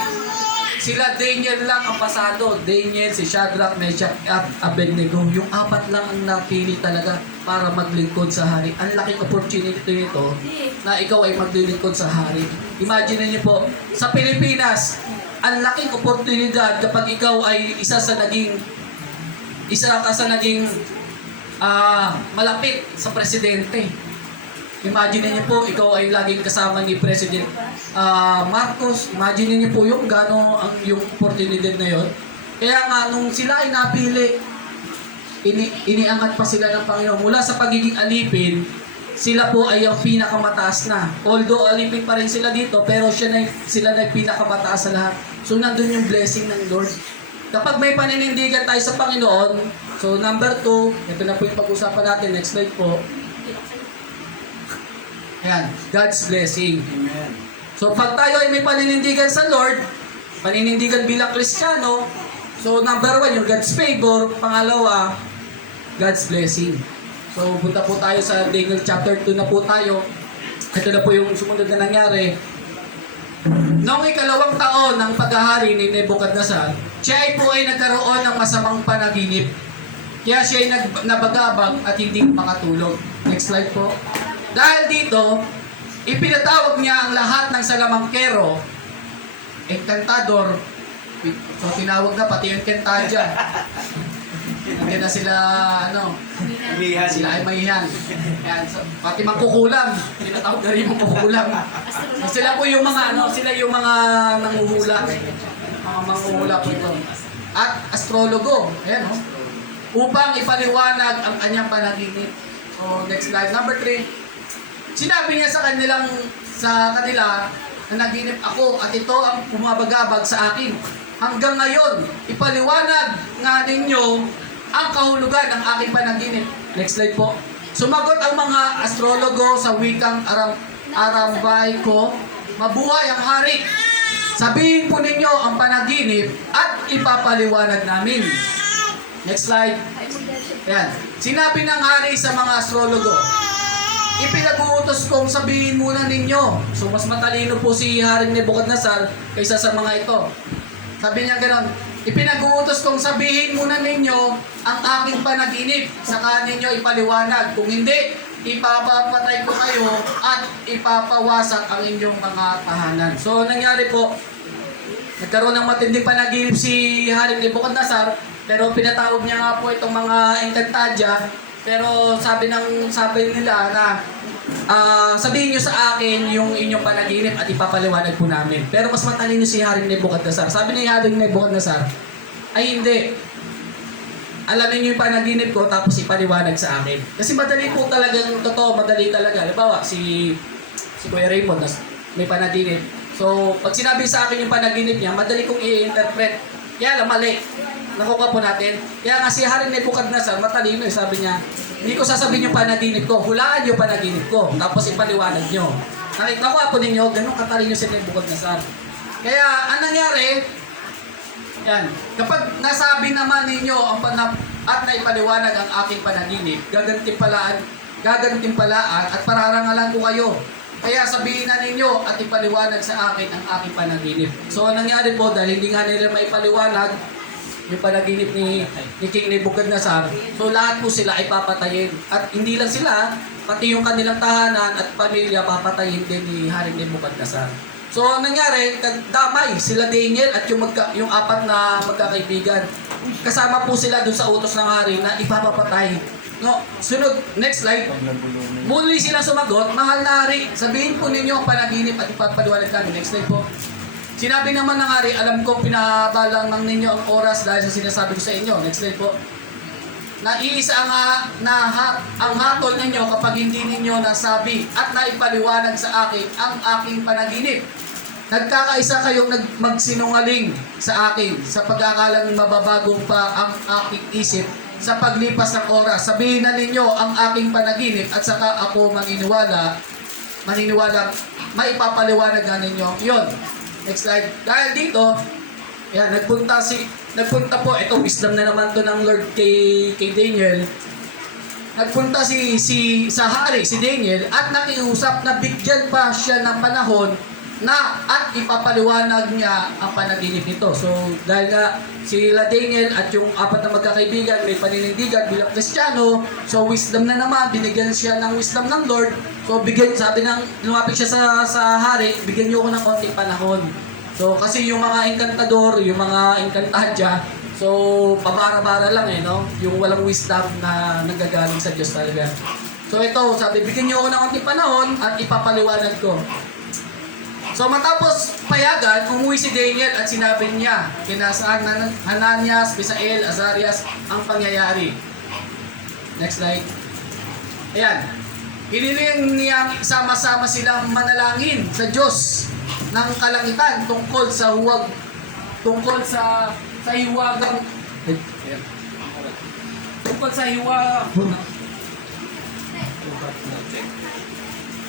sila Daniel lang ang pasado. Daniel, si Shadrach, Meshach at Abednego. Yung 4 lang ang napili talaga para maglingkod sa hari. Ang laking opportunity nito na ikaw ay maglilingkod sa hari. Imagine niyo po, sa Pilipinas, ang laking oportunidad kapag ikaw ay isa ka sa naging malapit sa presidente. Imagine niyo po, ikaw ay laging kasama ni President Marcos. Imagine niyo po yung yung oportunidad na yon. Kaya nga, nung sila ay napili, iniangat pa sila ng Panginoon. Mula sa pagiging alipin, sila po ay ang pinakamataas na. Although alipin pa rin sila dito, pero sila na yung pinakamataas sa lahat. So nandun yung blessing ng Lord. kapag may paninindigan tayo sa Panginoon, so number 2, ito na po yung pag-usapan natin, next slide po. Ayan, God's blessing. Amen. So pag tayo ay may paninindigan sa Lord, paninindigan bilang Kristiyano, so number 1, yung God's favor. Pangalawa, God's blessing. So punta po tayo sa Daniel chapter 2 na po tayo. Ito na po yung sumunod na nangyari. Noong ikalawang taon ng paghahari ni Nebuchadnezzar, siya ay po ay nagkaroon ng masamang panaginip. Kaya siya ay nabagabag at hindi makatulog. Next slide po. Dahil dito, ipinatawag niya ang lahat ng salamangkero, encantador, so tinawag na pati yung Kentaja. Hindi na sila, Umihan. sila ay mahihan. Yan, so, pati mangkukulam, tinatawag na rin mangkukulam. So, sila po yung mga, sila yung mga nanguhula. Mga manghuhula po ito. At astrologo, ayan upang ipaliwanag ang kanyang panaginip. So, next slide, number 3. Sinabi niya sa kanila na naginip ako at ito ang bumabagabag sa akin. Hanggang ngayon, ipaliwanag nga ninyo ang kahulugan ng aking panaginip. Next slide po. Sumagot ang mga astrologo sa wikang Arambaiko, mabuhay ang hari. Sabihin po ninyo ang panaginip at ipapaliwanag namin. Next slide. Ayan. Sinabi ng hari sa mga astrologo, ipinag-uutos kong sabihin muna ninyo. So mas matalino po si Haring Nebuchadnezzar kaysa sa mga ito. Sabi niya gano'n, ipinag-uutos kong sabihin muna ninyo ang aking panaginip. Saka ninyo ipaliwanag. Kung hindi, ipapapatay ko kayo at ipapawasak ang inyong mga tahanan. So nangyari po, nagkaroon ng matinding panaginip si Haring Nebuchadnezzar, pero pinatawag niya nga po itong mga Encantadia. Pero sabi nila na sabihin nyo sa akin yung inyong panaginip at ipapaliwanag po namin. Pero mas matalino si Haring Nebuchadnezzar. Sabi ni Haring Nebuchadnezzar, ay hindi. Alamin nyo yung panaginip ko tapos ipaliwanag sa akin. Kasi madali po talagang totoo, madali talaga. Halimbawa, si Kuya Raymond may panaginip. So, pag sinabi sa akin yung panaginip niya, madali kong i-interpret. Kaya lang, mali. Nakuha po natin. Kaya nga si Haring Nebuchadnezzar, matalino sabi niya, hindi ko sasabihin yung panaginip ko, hulaan yung panaginip ko, tapos ipaliwanag nyo. Nakuha po ninyo, ganun katalino si Nebuchadnezzar. Kaya, ang nangyari, yan, kapag nasabi naman ninyo at naipaliwanag ang aking panaginip, gagantimpalaan at pararangalan ko kayo. Kaya sabihin na ninyo at ipaliwanag sa akin ang aking panaginip. So, ang nangyari po, dahil hindi nga nila maipaliwanag yung panaginip ni King Nebuchadnezzar, so lahat po sila ay papatayin. At hindi lang sila, pati yung kanilang tahanan at pamilya papatayin din ni Haring Nebuchadnezzar. So, ang nangyari, damay sila Daniel at yung apat na magkakaibigan. Kasama po sila dun sa utos ng hari na ipapapatay. No, sunod, next slide. Muli silang sumagot, mahal na hari, sabihin po ninyo ang panaginip at ipapaliwanag namin. Next slide po. Sinabi naman ng hari, alam ko pinabalang ng ninyo ang oras dahil sa sinasabi ko sa inyo. Next slide po. Naiisa ang hatol ninyo kapag hindi ninyo nasabi at naipaliwanag sa akin ang aking panaginip. Nagkakaisa kayong magsinungaling sa akin sa pag-akalang mababago pa ang aking isip sa paglipas ng oras. Sabihin na ninyo ang aking panaginip at saka ako maniniwala, maipapaliwanag na ninyo. Yun. Next slide. Dahil dito, yan, nagpunta po, ito wisdom na naman to ng Lord kay Daniel. Nagpunta sa hari, si Daniel, at nakiusap na bigyan pa siya ng panahon na at ipapaliwanag niya ang panaginip nito. So, dahil nga sila Daniel at yung apat na magkakaibigan may paninindigan bilang Kristiyano, so wisdom na naman, binigyan siya ng wisdom ng Lord. So, lumapit siya sa hari, bigyan niyo ako ng konting panahon. So, kasi yung mga encantador, yung mga encantadia, so, pabara-bara lang no? Yung walang wisdom na nanggagaling sa Diyos talaga. So, ito, sabi, bigyan niyo ako ng konting panahon at ipapaliwanag ko. So matapos payagan, umuwi si Daniel at sinabi niya kina Hananias, Misael, Azarias ang pangyayari. Next slide. Ayan. Hiniling niya sama-sama silang manalangin sa Diyos ng kalangitan tungkol sa sa hiwagang tungkol sa hiwagang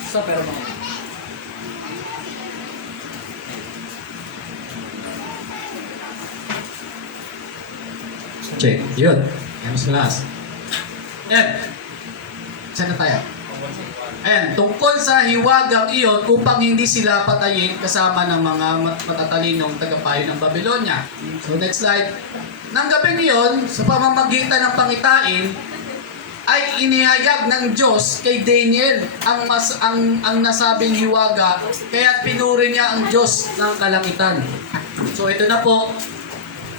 so pero mga check yun yan sa last yan saan na tayo ayan tungkol sa hiwagang iyon upang hindi sila patayin kasama ng mga matatalinong tagapayo ng Babylonia. So next slide. Nang gabing iyon, sa pamamagitan ng pangitain, ay inihayag ng Diyos kay Daniel ang nasabing hiwaga, kaya pinuri niya ang Diyos ng kalangitan. So ito na po,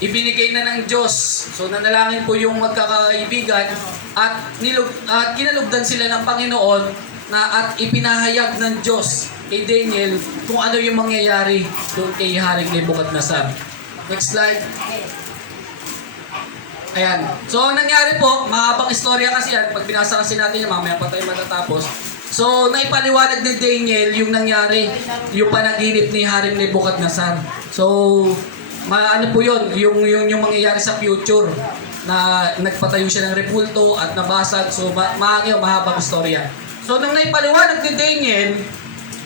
ibinigay na ng Diyos. So nanalangin po yung magkakaibigan at kinalugdan sila ng Panginoon at ipinahayag ng Diyos kay Daniel kung ano yung mangyayari doon kay Haring Nebukadnezar. Next slide. Ayan. So, nangyari po, mahabang istorya kasi yan. Pag binasa kasi natin yan, mamaya pa tayo matatapos. So, naipaliwanag ni Daniel yung nangyari, yung panaginip ni Haring Nebukadnezar. So, ano po yun, yung mangyayari sa future na nagpatayo siya ng repulto at nabasag. So, mahabang istorya. So, nung naipaliwanag ni Daniel,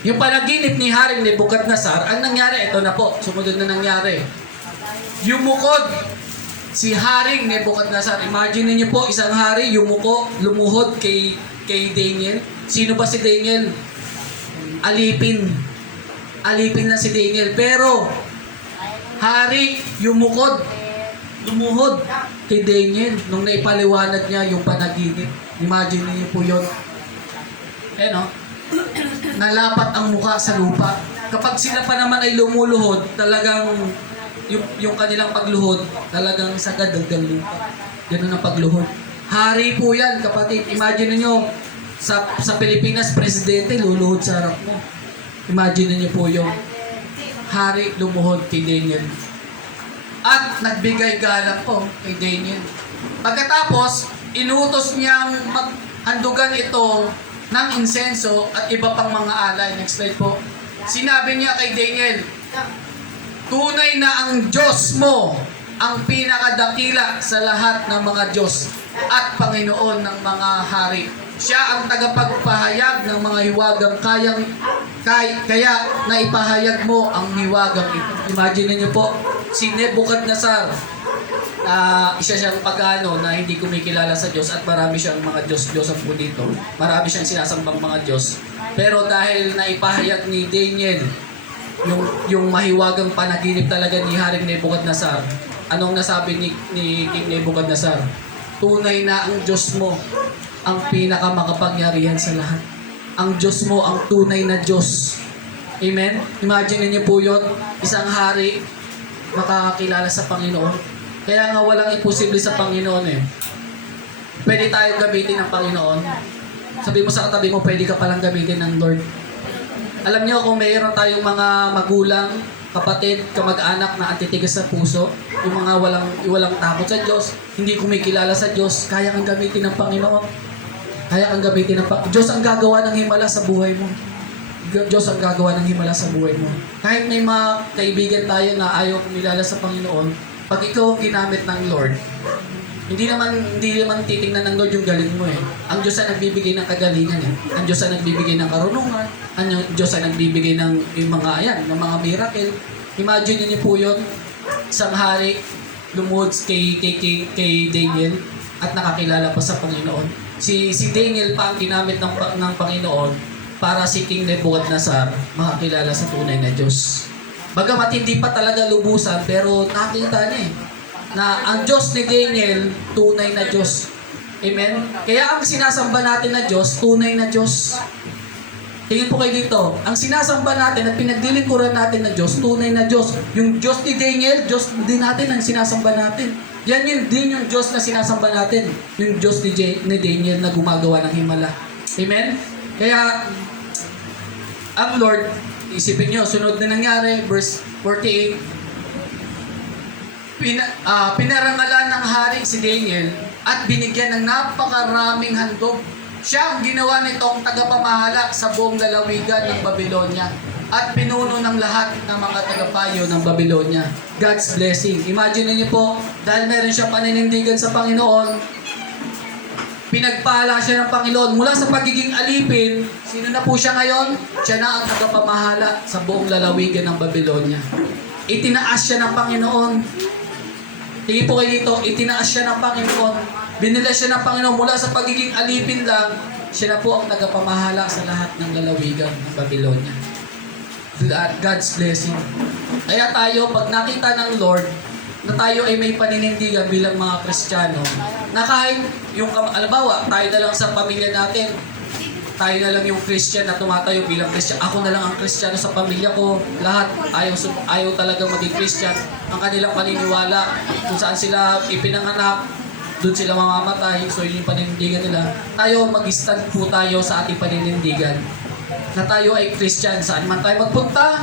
yung panaginip ni Haring Nebukadnezar, ang nangyari, ito na po, sumunod na nangyari. Yumukod si Haring Nebukadnezar. Imagine niyo po, isang hari, lumuhod kay Daniel. Sino ba si Daniel? Alipin. Alipin na si Daniel. Pero, hari, lumuhod kay Daniel nung naipaliwanag niya yung panaginip. Imagine niyo po yun. Eh no? Nalapat ang mukha sa lupa. Kapag sila pa naman ay lumuluhod, talagang yung kanilang pagluhod, talagang sagad ng lupa. Ganun ang pagluhod. Hari po yan, kapatid. Imagine niyo sa Pilipinas, presidente, luluhod sa harap mo. Imagine niyo po yung hari lumuhod kay Daniel. At nagbigay galang po kay Daniel. Pagkatapos, inutos niyang handugan ito ng insenso at iba pang mga alay. Next slide po. Sinabi niya kay Daniel, tunay na ang Diyos mo ang pinakadakila sa lahat ng mga Diyos at Panginoon ng mga hari. Siya ang tagapagpahayag ng mga hiwagang kaya naipahayag mo ang hiwagang ito. Imagine niyo po, si Nebukadnezar, isa siyang pagano na hindi kumikilala sa Diyos at marami siyang mga Diyos-Diyosan po dito. Marami siyang sinasambang mga Diyos. Pero dahil naipahayag ni Daniel yung mahiwagang panaginip talaga ni Haring Nebukadnezar, anong nasabi ni King Nebukadnezar? Tunay na ang Diyos mo ang pinakamakapangyarihan sa lahat. Ang Diyos mo ang tunay na Diyos. Amen? Imagine niyo po yun, isang hari makakakilala sa Panginoon. Kaya nga walang imposible sa Panginoon eh. Pwede tayong gamitin ng Panginoon. Sabi mo sa katabi mo, pwede ka palang gamitin ng Lord. Alam niyo kung mayroon tayong mga magulang, kapatid, kamag-anak na antitigas sa puso, yung mga walang takot sa Diyos, hindi kumikilala sa Diyos, kaya kang gamitin ng Panginoon. Kaya kang gamitin ng Panginoon. Diyos ang gagawa ng himala sa buhay mo. Diyos ang gagawa ng himala sa buhay mo. Kahit may mga kaibigan tayo na ayaw kumilala sa Panginoon, pag ikaw ang ginamit ng Lord, hindi naman titingnan ng Lord yung galing mo eh. Ang Diyos ang nagbibigay ng kagalingan eh. Ang Diyos ang nagbibigay ng karunungan. Ang Diyos ang nagbibigay ng mga miracle. Imagine niyo po yun, isang hari lumuhod kay Daniel at nakakilala pa sa Panginoon. Si Daniel pa ang ginamit ng Panginoon para si King Nebukadnezar makakilala sa tunay na Diyos. Bagamat hindi pa talaga lubusan, pero nakita niya eh, na ang Diyos ni Daniel, tunay na Diyos. Amen? Kaya ang sinasamba natin na Diyos, tunay na Diyos. Tingin po kayo dito, ang sinasamba natin at pinagdilingkuran natin na Diyos, tunay na Diyos. Yung Diyos ni Daniel, Diyos din natin ang sinasamba natin. Yan yun din yung Diyos na sinasamba natin. Yung Diyos ni Daniel na gumagawa ng himala. Amen? Kaya, ang Lord, isipin nyo, sunod na nangyari, verse 48, pinarangalan ng hari si Daniel at binigyan ng napakaraming handog. Siya ang ginawa nitong tagapamahala sa buong lalawigan ng Babylonia. at pinuno ng lahat ng mga tagapayo ng Babylonia. God's blessing. Imagine niyo po, dahil meron siyang paninindigan sa Panginoon, pinagpala siya ng Panginoon mula sa pagiging alipin. Sino na po siya ngayon? Siya na ang tagapamahala sa buong lalawigan ng Babylonia. Itinaas siya ng Panginoon. Tingin po kayo dito, itinaas siya ng Panginoon. Binila siya ng Panginoon mula sa pagiging alipin lang. Siya na po ang tagapamahala sa lahat ng lalawigan ng Babylonia. God's blessing. Kaya tayo, pag nakita ng Lord, na tayo ay may paninindigan bilang mga Kristiyano, na kahit yung, alabawa, tayo na lang sa pamilya natin, tayo na lang yung Christian na tumatayo bilang Christian. Ako na lang ang Kristiyano sa pamilya ko. Lahat ayaw talaga maging Christian. Ang kanilang paniniwala, kung saan sila ipinanganak, doon sila mamamatay. So yun yung paninindigan nila. Tayo, mag-stand po tayo sa ating paninindigan. Na tayo ay Christian. Saan man tayo magpunta,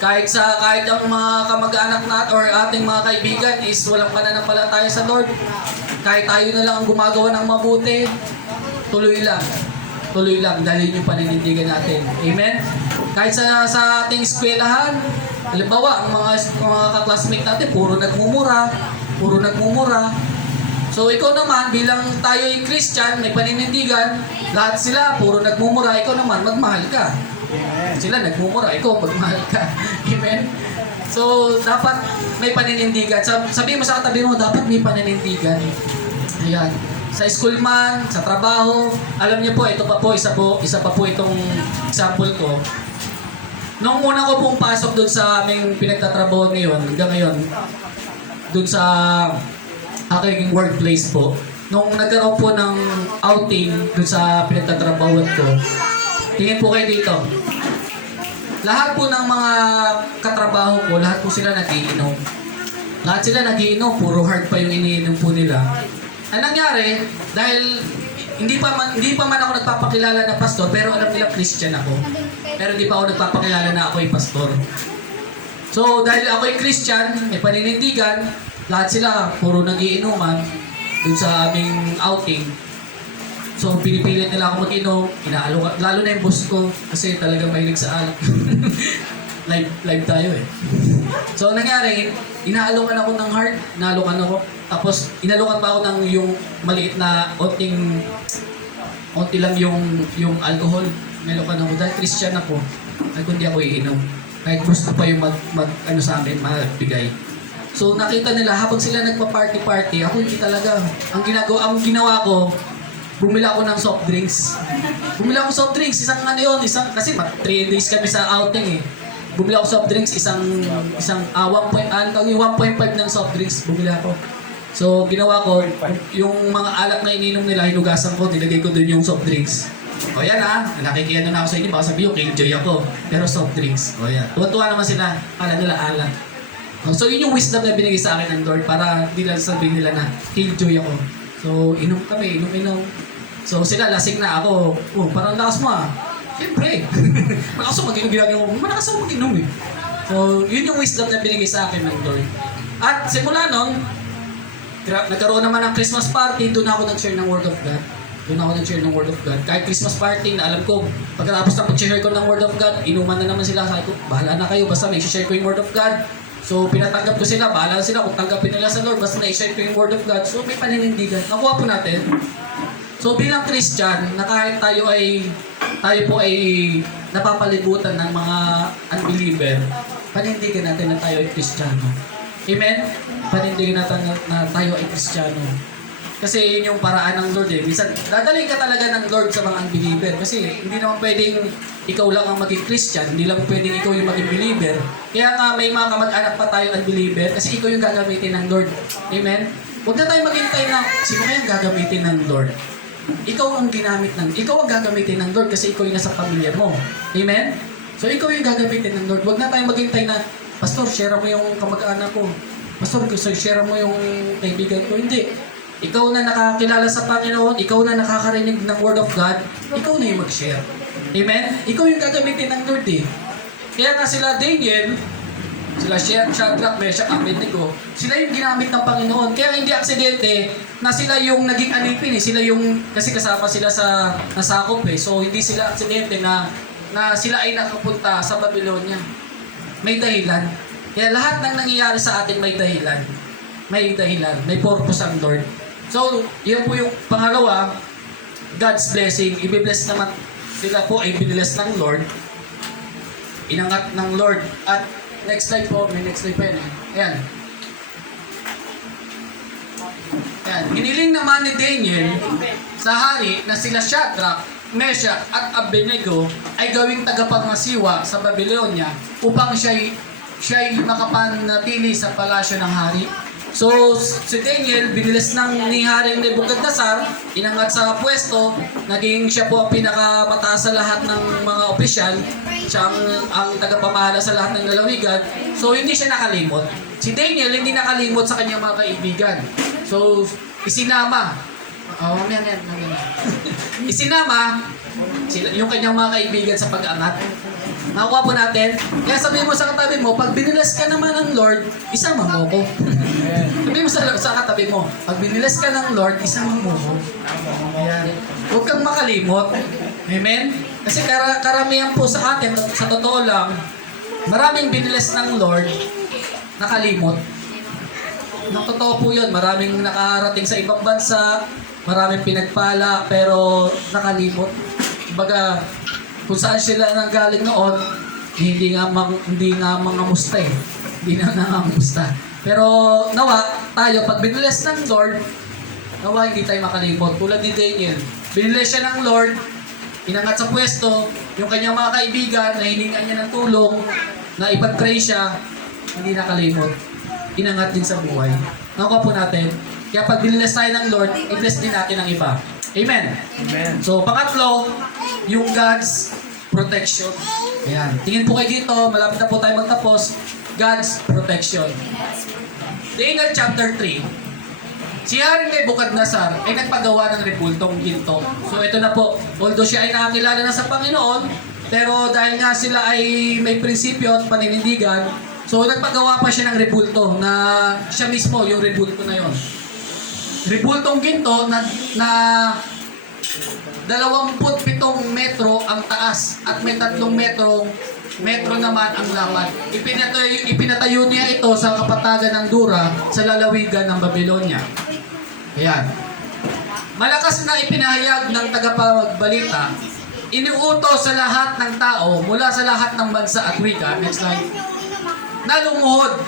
kahit ang mga kamag-anak natin or ating mga kaibigan is walang pananampalataya sa Lord, kahit tayo na lang ang gumagawa ng mabuti, tuloy lang dahil yung paninindigan natin. Amen? Kahit sa ating eskwelahan, halimbawa, ang mga kaklasmate natin, puro nagmumura. So ikaw naman, bilang tayo ay Christian, may paninindigan, lahat sila, puro nagmumura, ikaw naman, magmahal ka. Sila nagmumura, ikaw magmahal ka. Amen? So, dapat may paninindigan. Sabihin mo sa katabi mo, dapat may paninindigan. Ayan. Sa school man, sa trabaho, alam niyo po, ito pa po, isa pa po itong example ko. Nung una ko pong pasok doon sa aming pinagtatrabaho ngayon, hanggang ngayon, doon sa aking workplace po, nung nagkaroon po ng outing doon sa pinagtatrabahoan ko, tingin po kayo dito. Lahat po ng mga katrabaho ko, lahat po sila nagiinom. Lahat sila nagiinom, puro hard pa yung iniinom po nila. Ang nangyari, dahil hindi pa man ako nagpapakilala na pastor, pero alam nila Christian ako. Pero hindi pa ako nagpapakilala na ako ay pastor. So, dahil ako ay Christian, may paninindigan, lahat sila puro nagiinuman dun sa aming outing. So, pinipilit nila ako mag-inom, inaalok, lalo na yung boss ko, kasi talagang mahilig sa alak. live tayo eh. So, nangyari, inaalokan ako ng heart, inaalokan ako, tapos inalokan pa ako ng yung maliit na onti lang yung alcohol. Inalokan ako, dahil Christian ako, ay kundi ako iinom. Kahit gusto pa yung ano sa amin, magbigay. So, nakita nila, habang sila nagpa-party-party, ako hindi talaga. Ang ginawa ko, bumili ako ng soft drinks. Isang ano yun, kasi 3 days kami sa outing eh. Bumili ako soft drinks, 1.5 ng soft drinks, bumili ako. So, ginawa ko, yung mga alak na ininom nila, hinugasan ko, nilagay ko dun yung soft drinks. O yan ha, nakikiano na ako sa inyo, baka sabihin ko, killjoy ako. Pero soft drinks, o yan. Tuwa-tuwa naman sila, kala nila alak. So, yun yung wisdom na binigay sa akin ng Lord para hindi lang sabihin nila na killjoy ako. So, inom kami, inom. So, sila lasing na ako. Oh, parang lakas mo ah. Siyempre. Malakas mo mag-inom eh. So, yun yung wisdom na binigay sa akin ng Lord. At simula nun, nagkaroon naman ng Christmas party, doon ako nag-share ng Word of God. Kahit Christmas party na alam ko, pagkatapos na pag-share ko ng Word of God, inuman na naman sila. Sabi ko, bahala na kayo, basta may share ko yung Word of God. So, pinatanggap ko sila, bahala sila kung tanggapin nila sa Lord, basta na-share ko yung Word of God. So, may paninindigan. Nakuha po natin. So, bilang Christian, na kahit tayo po ay napapalibutan ng mga unbeliever, panindigan natin na tayo ay Kristiyano. Amen? Panindigan natin na tayo ay Kristiyano. Kasi yun yung paraan ng Lord eh. Minsan, dadalhin ka talaga ng Lord sa mga unbeliever. Kasi hindi naman pwedeng ikaw lang ang maging Christian. Hindi lang pwedeng ikaw yung maging believer. Kaya nga may mga kamag-anak pa tayo unbeliever kasi ikaw yung gagamitin ng Lord. Amen? Huwag na tayo maghintay na sino kayang gagamitin ng Lord. Ikaw ang gagamitin ng Lord kasi ikaw yung nasa pamilya mo. Amen? So ikaw yung gagamitin ng Lord. Huwag na tayo maghintay na, Pastor, share mo yung kamag-anak ko. Pastor, share mo yung kaibigan ko. Hindi. Ikaw na nakakilala sa Panginoon, ikaw na nakakarinig ng Word of God, ikaw na yung mag-share. Amen? Ikaw yung gagamitin ng Lord eh. Kaya nga sila Daniel, sila Shadrach, Meshach, Abednego, sila yung ginamit ng Panginoon. Kaya hindi aksidente na sila yung naging alipin eh. Sila yung, kasi kasama sila sa nasakop eh. So hindi sila aksidente na na sila ay nakapunta sa Babylonia? May dahilan. Kaya lahat ng nangyayari sa atin may dahilan. May dahilan. May purpose ang Lord. So, yun po yung pangalawa, God's blessing. Ibibless naman sila po ay binibless ng Lord. Inangat ng Lord. At next slide po, may next slide pa yun. Ayan. Ayan. Hiniling naman ni Daniel sa hari na sila Shadrach, Meshach at Abednego ay gawing tagapangasiwa sa Babylonia upang siya'y makapanatili sa palasyo ng hari. So, si Daniel, binilis ni Haring Nebuchadnezzar, inangat sa pwesto, naging siya po ang pinakamataas sa lahat ng mga opisyal, siya ang tagapamahala sa lahat ng lalawigan. So, hindi siya nakalimot. Si Daniel, hindi nakalimot sa kanyang mga kaibigan. So, isinama. Isinama yung kanyang mga kaibigan sa pag-angat. Nakuha po natin. Kaya sabihin mo sa katabi mo, pag binilas ka naman ng Lord, isama mo ko. Sabihin mo sa katabi mo, pag binilas ka ng Lord, isama mo ko. Ayan. Huwag kang makalimot. Amen? Kasi karamihan po sa atin, sa totoo lang, maraming binilas ng Lord, nakalimot. Nang totoo po yun, maraming nakarating sa ibang bansa, maraming pinagpala, pero nakalimot. Kumbaga, kung saan sila nanggaling noon, hindi nga mga musta eh. Hindi na nangangamusta. Pero nawa, tayo, pag biniles ng Lord, nawa hindi tayo makalimot. Tulad ni Daniel, biniles siya ng Lord, inangat sa pwesto, yung kanyang mga kaibigan na hiningan niya ng tulong, na ipag-pray siya, hindi nakalimot. Inangat din sa buhay. Nakuha po natin. Kaya pag biniles tayo ng Lord, i-bless din natin ang iba. Amen. Amen. So, pangatlo, yung God's protection. Ayan. Tingin po kayo dito, malapit na po tayo magtapos. God's protection. Daniel chapter 3. Si Haring Nebuchadnezzar ay nagpagawa ng rebultong ginto. So, ito na po. Although siya ay nakakilala na sa Panginoon, pero dahil nga sila ay may prinsipyo at paninindigan, so nagpagawa pa siya ng rebulto na siya mismo yung rebulto na yon. Rebultong ginto na 27 metro ang taas at may 3 metro naman ang lapad. Ipinatayo niya ito sa kapatagan ng Dura sa lalawigan ng Babylonia. Ayan. Malakas na ipinahayag ng tagapagbalita, iniutos sa lahat ng tao mula sa lahat ng bansa at wika, next slide, na lumuhod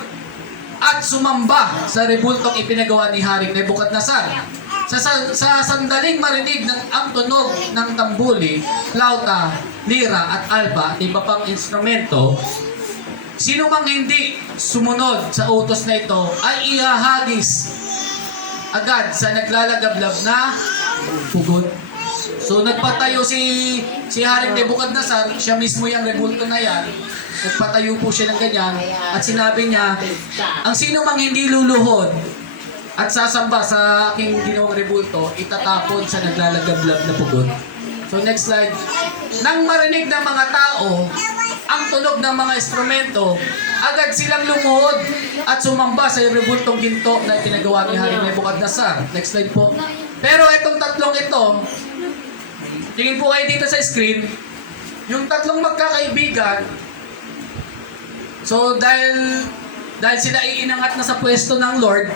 at sumamba sa rebultong ipinagawa ni Haring Nebuchadnezzar. Sa sandaling marinig ang tunog ng tambuli, flauta, lira at alba at iba pang instrumento, sino mang hindi sumunod sa utos na ito ay ihahagis agad sa naglalagablab na pugon. So nagpatayo si Haring Nebuchadnezzar, siya mismo yung rebulto na yan. Nagpatayo po siya ng ganyan at sinabi niya, ang sino mang hindi luluhod at sasamba sa aking ginawang rebulto, itatapon sa naglalagablab na pugon. So next slide. Nang marinig ng mga tao ang tunog ng mga instrumento, agad silang lumuhod at sumamba sa rebultong ginto na pinagawa ni Haring Nebuchadnezzar. Next slide po. Pero itong tatlong ito, tingin po kayo dito sa screen, yung tatlong magkakaibigan, so dahil sila iinangat na sa pwesto ng Lord,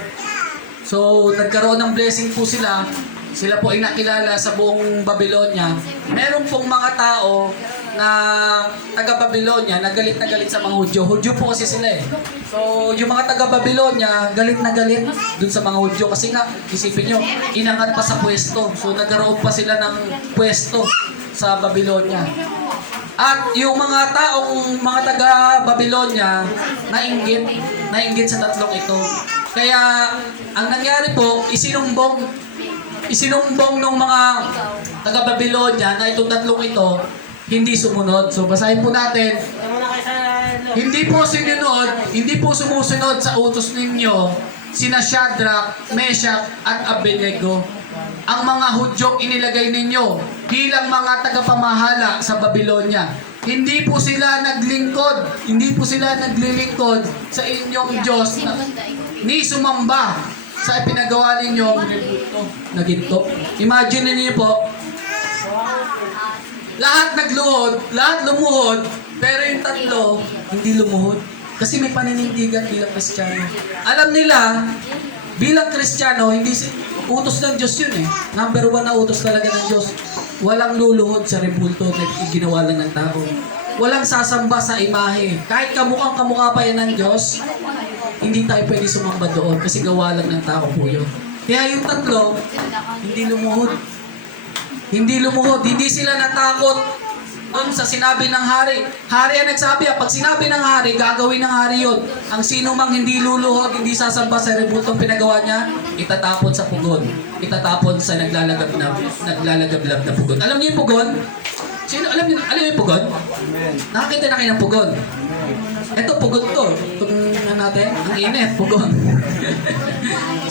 so nagkaroon ng blessing po sila po ay nakilala sa buong Babylonia. Meron pong mga tao na taga-Babylonia na galit sa mga Hudyo. Hudyo po kasi sila eh. So yung mga taga-Babylonia, galit na galit dun sa mga Hudyo kasi nga, isipin nyo, inangat pa sa pwesto. So nagkaroon pa sila ng pwesto sa Babylonia. At yung mga mga taga-Babylonia, nainggit sa tatlong ito. Kaya, ang nangyari po, isinumbong ng mga taga-Babylonia na itong tatlong ito, hindi sumunod. So, basahin po natin. Hindi po sumusunod sa utos ninyo, sina Shadrach, Meshach, at Abednego. Ang mga Hudyong inilagay ninyo bilang mga tagapamahala sa Babylonia. Hindi po sila naglilingkod sa inyong Diyos ni sumamba sa pinagawa ninyong rebulto na ginto. Imagine niyo po, Lahat nagluhod, lahat lumuhod, pero yung tatlo, hindi lumuhod. Kasi may paninindigan bilang Kristiyano. Alam nila, bilang Kristiyano, hindi utos ng Diyos yun eh. Number 1 na utos talaga ng Diyos. Walang luluhod sa rebulto na ginawa lang ng tao. Walang sasamba sa imahe. Kahit kamukhang kamukha pa yan ng Diyos, hindi tayo pwede sumamba doon kasi gawa lang ng tao po yun. Kaya yung tatlo, hindi lumuhod. Hindi lumuhod. Hindi sila natakot doon sa sinabi ng hari. Hari ang nagsabi, pag sinabi ng hari, gagawin ng hari yun. Ang sino mang hindi luluhod, hindi sasamba sa rebultong pinagawa niya, itatapon sa pugon. Itatapon sa naglalablab na pugon. Alam niyo yung pugon? Alam niyo yung pugon? Nakakita na kayo ng pugon? Ito, pugon to. Itong natin, ang init, pugon.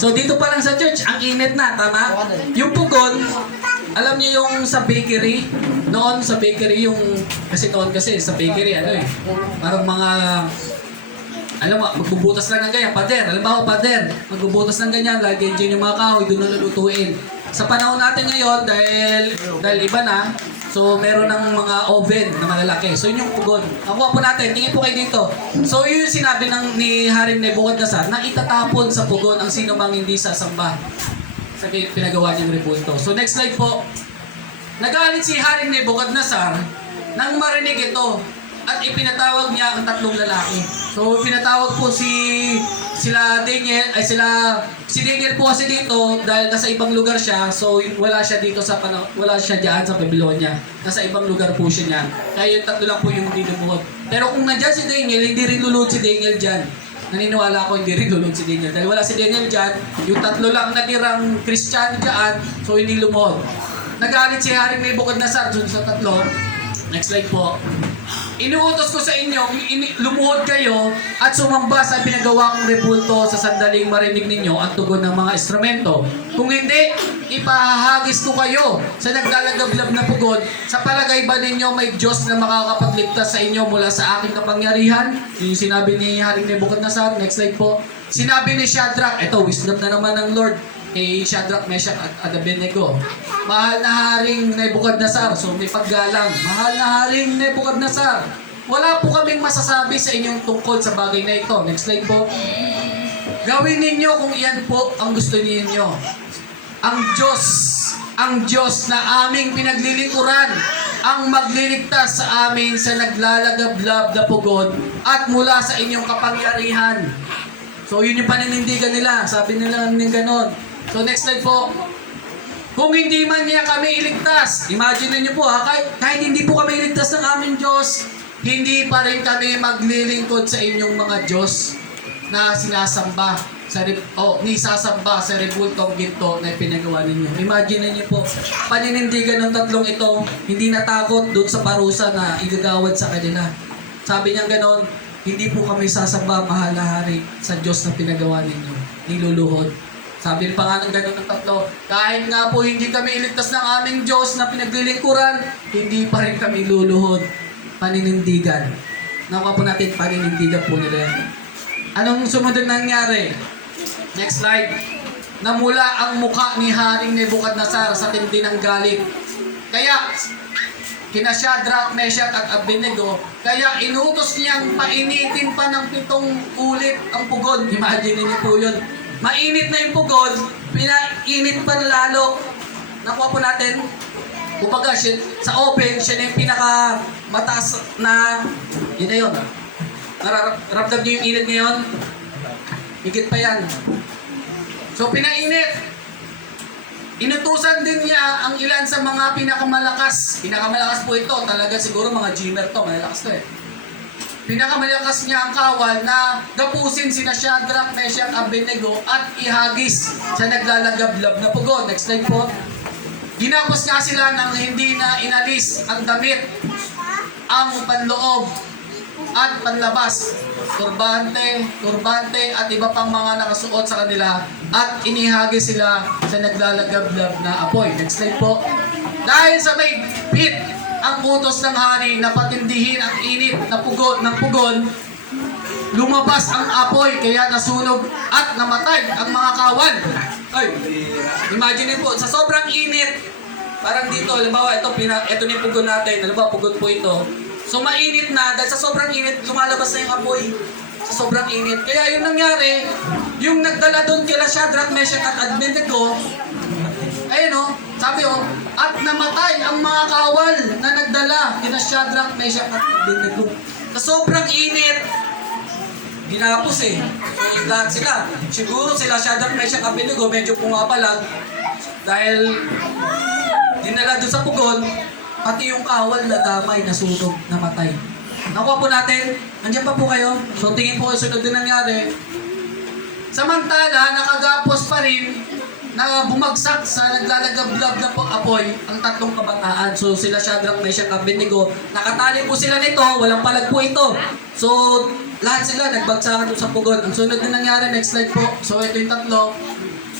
So dito pa lang sa church, ang init na, tama? Yung pugon, alam niyo yung sa bakery? Noon sa bakery yung, kasi sa bakery, parang mga, alam mo, magbubutas lang ng ganyan, pader. Alam mo, pader, magbubutas ng ganyan, lagyan dyan yung mga kahoy, doon na lulutuin. Sa panahon natin ngayon, dahil iba na, so meron ng mga oven na malalaki. So yun yung pugon. Nakuha po natin, tingin po kayo dito. So yun yung sinabi ni Haring Nebuchadnezzar na itatapon sa pugon ang sino mang hindi sasamba sa pinagawa niyang rebulto. So next slide po. Nagalit si Haring Nebuchadnezzar nang marinig ito at ipinatawag niya ang tatlong lalaki. So pinatawag po si Daniel po kasi dito dahil nasa ibang lugar siya. So wala siya dito wala siya diyan sa Babylonia. Nasa ibang lugar po siya niyan. Kaya yung tatlo lang po yung hindi lumuhod. Pero kung nandiyan si Daniel, hindi rin luluhod si Daniel diyan. Naniniwala ako hindi rin luluhod si Daniel. Dahil wala si Daniel diyan, yung tatlo lang natirang Kristiyano diyan, so hindi lumuhod. Nagalit si Haring Nebuchadnezzar dun sa tatlo. Next slide po. Inuutos ko sa inyo, lumuhod kayo at sumamba sa pinagawa kong rebulto sa sandaling marinig ninyo ang tugon ng mga instrumento. Kung hindi, ipahahagis ko kayo sa naglalagablab na pugod. Sa palagay ba ninyo may Diyos na makakapagligtas sa inyo mula sa aking kapangyarihan? Yung sinabi ni Haring Nebuchadnezzar. Next slide po. Sinabi ni Shadrach, ito, wisdom na naman ng Lord kay Shadrach, Meshach at Abednego. Mahal na Haring Nebuchadnezzar, so may paggalang. Mahal na Haring Nebuchadnezzar, wala po kaming masasabi sa inyong tungkol sa bagay na ito. Next slide po. Gawin ninyo kung iyan po ang gusto ninyo. Ang Diyos na aming pinaglilingkuran, ang magliligtas sa amin sa naglalagablab na pugod at mula sa inyong kapangyarihan. So yun yung paninindigan nila. Sabi nila ng ganon. So next slide po. Kung hindi man niya kami iligtas, imagine niyo po kahit hindi po kami iligtas ng aming Diyos, hindi pa rin kami maglilingkod sa inyong mga Diyos na sinasamba nisasamba sa rebultong ginto na pinagawa ninyo. Imagine niyo po, paninindigan ng tatlong ito, hindi natakot doon sa parusa na igagawad sa kanila. Sabi niya ganon, hindi po kami sasamba, mahal na hari, sa Diyos na pinagawa ninyo. Niluluhod. Sabi pa nga ng gano'n ng tatlo, kahit nga po hindi kami iligtas ng aming Diyos na pinaglilingkuran, hindi pa rin kami luluhod. Paninindigan. Nakuha po natin, paninindigan po nila yan. Anong sumunod nangyari? Next slide. Namula ang mukha ni Haring Nebuchadnezzar sa tindi ng galit. Kaya, kina Shadrach, Meshach at Abednego, kaya inutos niyang painitin pa ng 7 ulit ang pugon. Imagine niyo po yun. Mainit na yung pugon, pinainit pa lalo. Nakuha po natin, kumbaga sa open, siya na yung pinakamataas na, yun na yun. Ramdam niyo yung init ngayon? Higit pa yan. So pinainit. Inutusan din niya ang ilan sa mga pinakamalakas. Pinakamalakas po ito, talaga siguro mga gymmer to, malalakas to eh. Pinakamalakas niya ang kawal na gapusin sina Shadrach, Meshach, Abednego at ihagis sa naglalagablab na pugon. Next slide po. Ginapos nga sila nang hindi na inalis ang damit, ang panloob at panlabas, turbante at iba pang mga nakasuot sa kanila at inihagis sila sa naglalagablab na apoy. Next slide po. Dahil sa may pit ang utos ng hari na patindihin ang init na pugon, lumabas ang apoy kaya nasunog at namatay ang mga kawan. Ay, imagine po, sa sobrang init, Parang dito, halimbawa, ito na yung pugon natin. Halimbawa, pugon po ito. So, mainit na. Dahil sa sobrang init, lumalabas na yung apoy. Sa sobrang init. Kaya yung nangyari, yung nagdala doon kila Shadrach, Meshach at Abednego, ayun o, sabi o, at namatay ang mga kawal na nagdala kina Shadrach, Meshach at Abednego. Sa sobrang init, ginapos eh. So, lahat sila. Siguro sila Shadrach, Meshach at Abednego medyo pumapalag dahil dinala doon sa pugon, pati yung kawal na damay, nasunog, namatay. Nakuha po natin, andyan pa po kayo. So tingin po kayo sunod din nangyari. Samantala, nakagapos pa rin na bumagsak sa naglalagablab na po apoy ang tatlong kabataan. So sila Shadrach, Meshach, Abednego, nakatali po sila nito, walang palag po ito. So lahat sila nagbagsakan doon sa pugon. Ang sunod din nangyari, next slide po. So ito yung tatlo.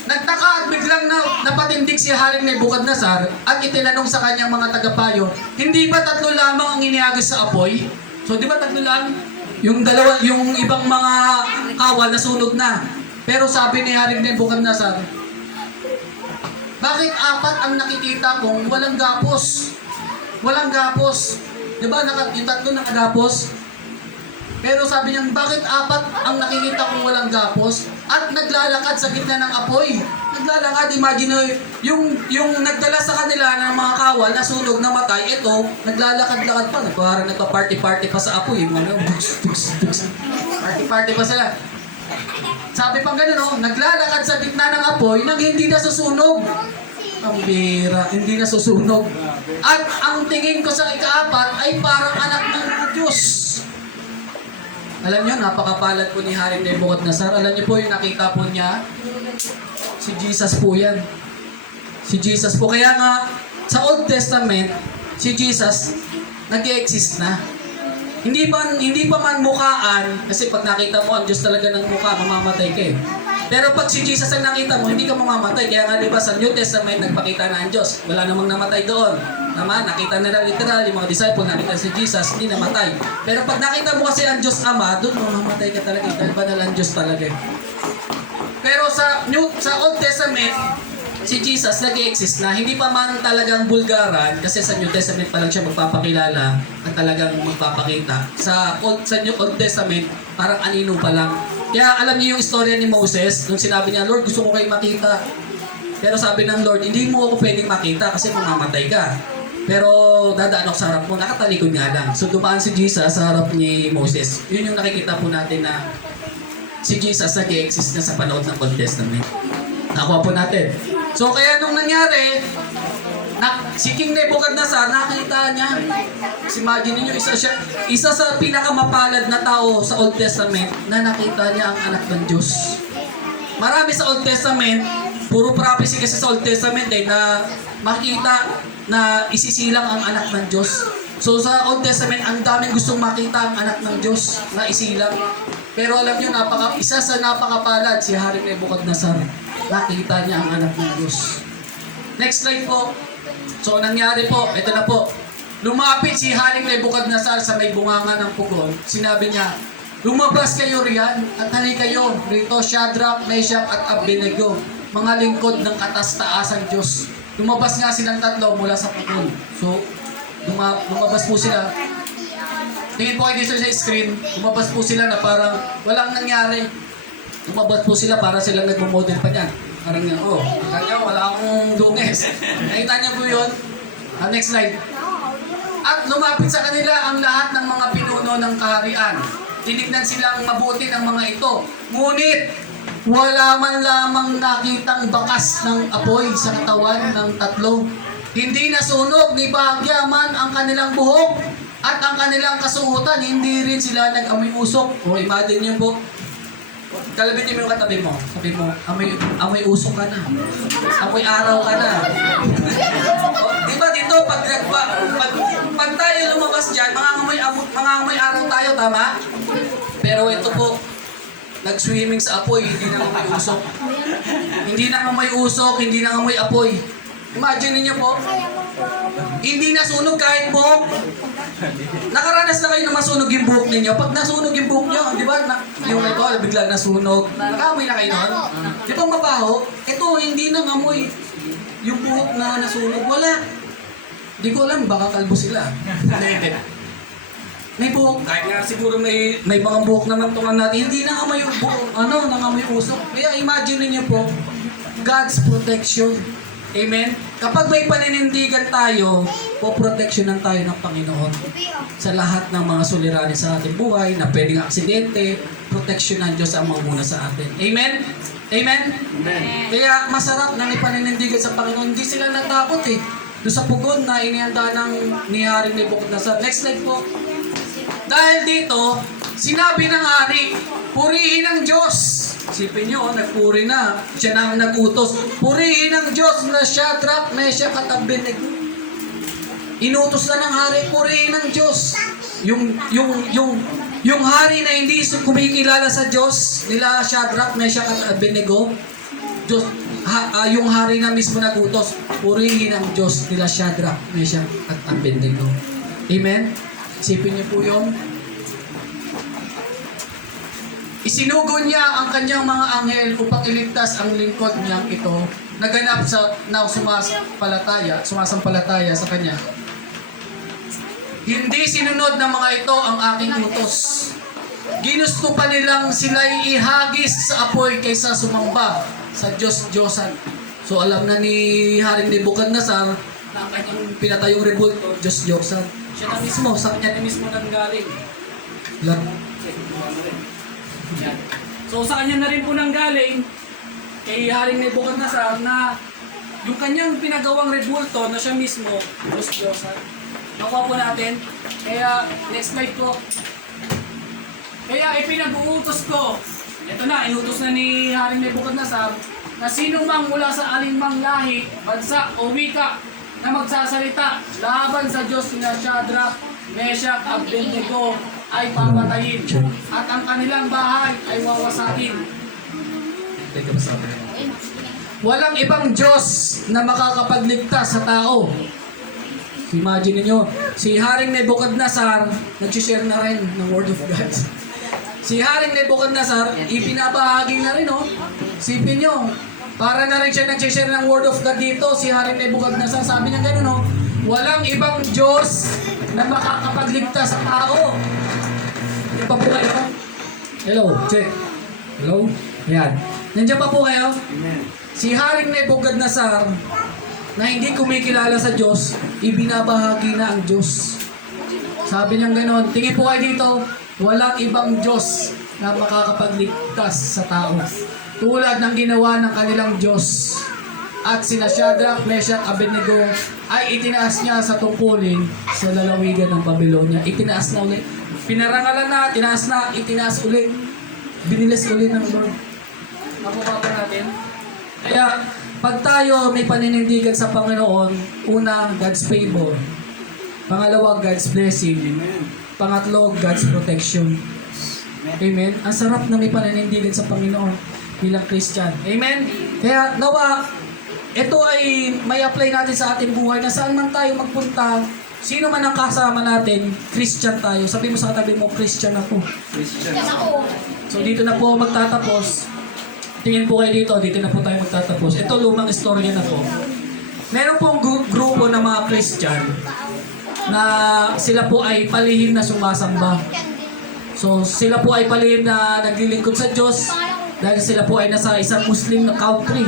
Nagtaka at biglang napatindig si Haring Nebukadnezar at itinanong sa kanyang mga tagapayo, hindi ba tatlo lamang ang iniagos sa apoy? So di ba tatlo lang? Yung ibang mga kawal nasunog na. Pero sabi ni Haring Nebukadnezar, bakit apat ang nakikita kong walang gapos? Walang gapos. Di ba yung tatlo nakagapos? Pero sabi niya, bakit apat ang nakikita kong walang gapos at naglalakad sa gitna ng apoy? Naglalakad, imagine yung nagdala sa kanila ng mga kawal, nasunog, namatay, ito, naglalakad-lakad pa. Parang nagpa-party-party pa sa apoy. Party-party pa sila. Sabi pang ganun, oh, naglalakad sa gitna ng apoy nang hindi nasusunog. Ang bira, hindi nasusunog. At ang tingin ko sa ikaapat ay parang anak ng Diyos. Alam niyo, napakapalad po ni Haring Nebukadnezar. Alam niyo po yung nakita po niya, si Jesus po yan. Si Jesus po. Kaya nga, sa Old Testament, si Jesus, nag-exist na. Hindi pa man mukhaan, kasi pag nakita mo ang Diyos talaga ng mukha, mamamatay ka eh. Pero pag si Jesus ang nakita mo, hindi ka mamamatay. Kaya nga diba sa New Testament, nagpakita na ang Diyos. Wala namang namatay doon. Tama, nakita nila literal, yung mga disciple, nakita si Jesus, hindi namatay. Pero pag nakita mo kasi ang Diyos Ama, doon mamamatay ka talaga. Dahil banal ang Diyos talaga. Pero sa Old Testament, si Jesus nag-exist na. Hindi pa man talagang bulgaran, kasi sa New Testament pa lang siya magpapakilala at talagang magpapakita. Sa Old Testament, parang anino pa lang. Kaya alam niyo yung istorya ni Moses, nung sinabi niya, Lord, gusto ko kayo makita. Pero sabi ng Lord, hindi mo ako pwedeng makita kasi mamamatay ka. Pero dadaan ako sa harap mo, nakatalikod nga lang. So dumaan si Jesus sa harap ni Moses. Yun yung nakikita po natin na si Jesus nag-exist na sa panahon ng Old Testament. Nakuha po natin. So kaya nung nangyari, si King Nebukadnezar, nakita niya, imagine niyo, isa sa pinakamapalad na tao sa Old Testament na nakita niya ang anak ng Diyos. Marami sa Old Testament, puro prophecy kasi sa Old Testament na makita na isisilang ang anak ng Diyos. So sa Old Testament, ang daming gustong makita ang anak ng Diyos na isilang. Pero alam niyo, isa sa napakapalad si Haring Nebukadnezar. Nakita niya ang anak ng Diyos. Next slide po. So nangyari po, ito na po. Lumapit si Haring Nebukadnezar sa may bunganga ng pugon. Sinabi niya, lumabas kayo riyan at halika kayo rito, Shadrach, Meshach at Abednego, mga lingkod ng katas-taasang Diyos. Lumabas nga silang tatlo mula sa pugon. So lumabas po sila. Tingin po kayo dito sa screen, lumabas po sila na parang walang nangyari. Lumabas po sila para silang nagmo-model pa niyan. Parang yan, oh, nakita niyo, wala akong dunges. Nakita niyo po yun? Next slide. At lumapit sa kanila ang lahat ng mga pinuno ng kaharian. Tinignan silang mabuti ng mga ito. Ngunit, wala man lamang nakitang bakas ng apoy sa katawan ng tatlo. Hindi nasunog ni bahagya man ang kanilang buhok at ang kanilang kasuotan. Hindi rin sila nag-amoy usok. O imagine niyo po, kalabitin mo yung katabi mo. Sabi mo, amoy usok ka na. Amoy araw ka na. Diba dito, pag tayo lumabas dyan, mga amoy araw tayo, tama? Pero ito po, nag-swimming sa apoy, hindi na amoy usok. Hindi na amoy usok, hindi na amoy apoy. Imagine niyo po, hindi nasunog kahit buhok. Nakaranas na kayo na masunog yung buhok ninyo. Pag nasunog yung buhok nyo, di ba, yung ito, bigla nasunog. Nakamoy na kayo nun? Di ba mabaho? Ito, hindi na ngamoy. Yung buhok na nasunog, wala. Di ko alam, baka kalbo sila. May buhok, kahit nga siguro may mga buhok naman tungan natin, hindi na ngamoy yung buhok, nangamoy usok. Kaya imagine niyo po, God's protection. Amen? Kapag may paninindigan tayo, poproteksyonan tayo ng Panginoon sa lahat ng mga suliranin sa ating buhay na pwedeng aksidente, proteksyon ng Diyos ang mamuna sa atin. Amen? Amen? Amen. Kaya masarap na may paninindigan sa Panginoon. Hindi sila natakot eh. Doon sa pugon na inihanda ng ni Haring Nebuchadnezzar. Next slide po. Dahil dito, sinabi ng hari, purihin ang Diyos. Isipin nyo, nagpuri na. Siya na ang nagutos. Purihin ang Diyos na Shadrach, Meshach at Abednego. Inutos na ng hari, purihin ang Diyos. Yung hari na hindi kumikilala sa Diyos, nila Shadrach, Meshach at Abednego, Diyos, yung hari na mismo nagutos, purihin ang Diyos nila Shadrach, Meshach at Abednego. Amen? Isipin niyo po yun. Isinugo niya ang kanyang mga anghel upang iligtas ang lingkod niyang ito naganap na sumasampalataya sa kanya. Hindi sinunod ng mga ito ang aking utos. Ginusto pa nilang sila'y ihagis sa apoy kaysa sumamba sa Diyos-Diyosan. So alam na ni Haring Nebuchadnezzar na ang kanyang pinatayong rebulto, Diyos-Diyosan. Siya na mismo, sa kanya na mismo nanggaling. Yan. So sa kanya na rin po nanggaling kay Haring Nebuchadnezzar na yung kanyang pinagawang rebulto na siya mismo, Diyos-Diyosan. Nakuha po natin. Kaya, next slide po. Kaya ipinag-uutos ko, ito na, inutos na ni Haring Nebuchadnezzar, na sino mang mula sa alinmang lahi, bansa o wika na magsasalita laban sa Diyos na Shadrach, Meshach, Abednego ay papatayin at ang kanilang bahay ay wawasakin. Walang ibang Diyos na makakapagligtas sa tao. Imagine niyo, si Haring Nebuchadnezzar nag-share na rin ng Word of God. Si Haring Nebuchadnezzar, ipinabahagi na rin, Sipin niyo, para na rin siya nag-share ng Word of God dito, si Haring Nebuchadnezzar, sabi niya gano'n, walang ibang Diyos na makakapagligtas sa tao. Hindi pa po kayo? Hello, check. Hello? Ayan. Nandiyan pa po kayo? Amen. Si Haring Nebuchadnezzar, na hindi kumikilala sa Diyos, ibinabahagi na ang Diyos. Sabi niya gano'n, tingin po kayo dito, walang ibang Diyos na makakapagligtas sa tao. Tulad ng ginawa ng kanilang Diyos. At sina Shadrach, Meshach, Abednego ay itinaas niya sa tungkulin sa lalawigan ng Babylonia. Itinaas na ulit. Pinarangalan na, itinaas ulit. Binilis ulit ng Lord. Nakuha pa natin. Kaya, pag tayo may paninindigan sa Panginoon, una, God's favor. Pangalawa, God's blessing. Pangatlo, God's protection. Amen? Ang sarap na may paninindigan sa Panginoon bilang Christian. Amen? Kaya, nawa, ito ay may apply natin sa ating buhay na saan man tayo magpunta, sino man ang kasama natin, Christian tayo. Sabi mo sa katabi mo, Christian ako. Christian. So dito na po magtatapos. Tingin po kayo dito na po tayo magtatapos. Ito lumang istorya na po. Meron pong grupo ng mga Christian na sila po ay palihim na sumasamba. So sila po ay palihim na naglilingkod sa Diyos dahil sila po ay nasa isang Muslim na country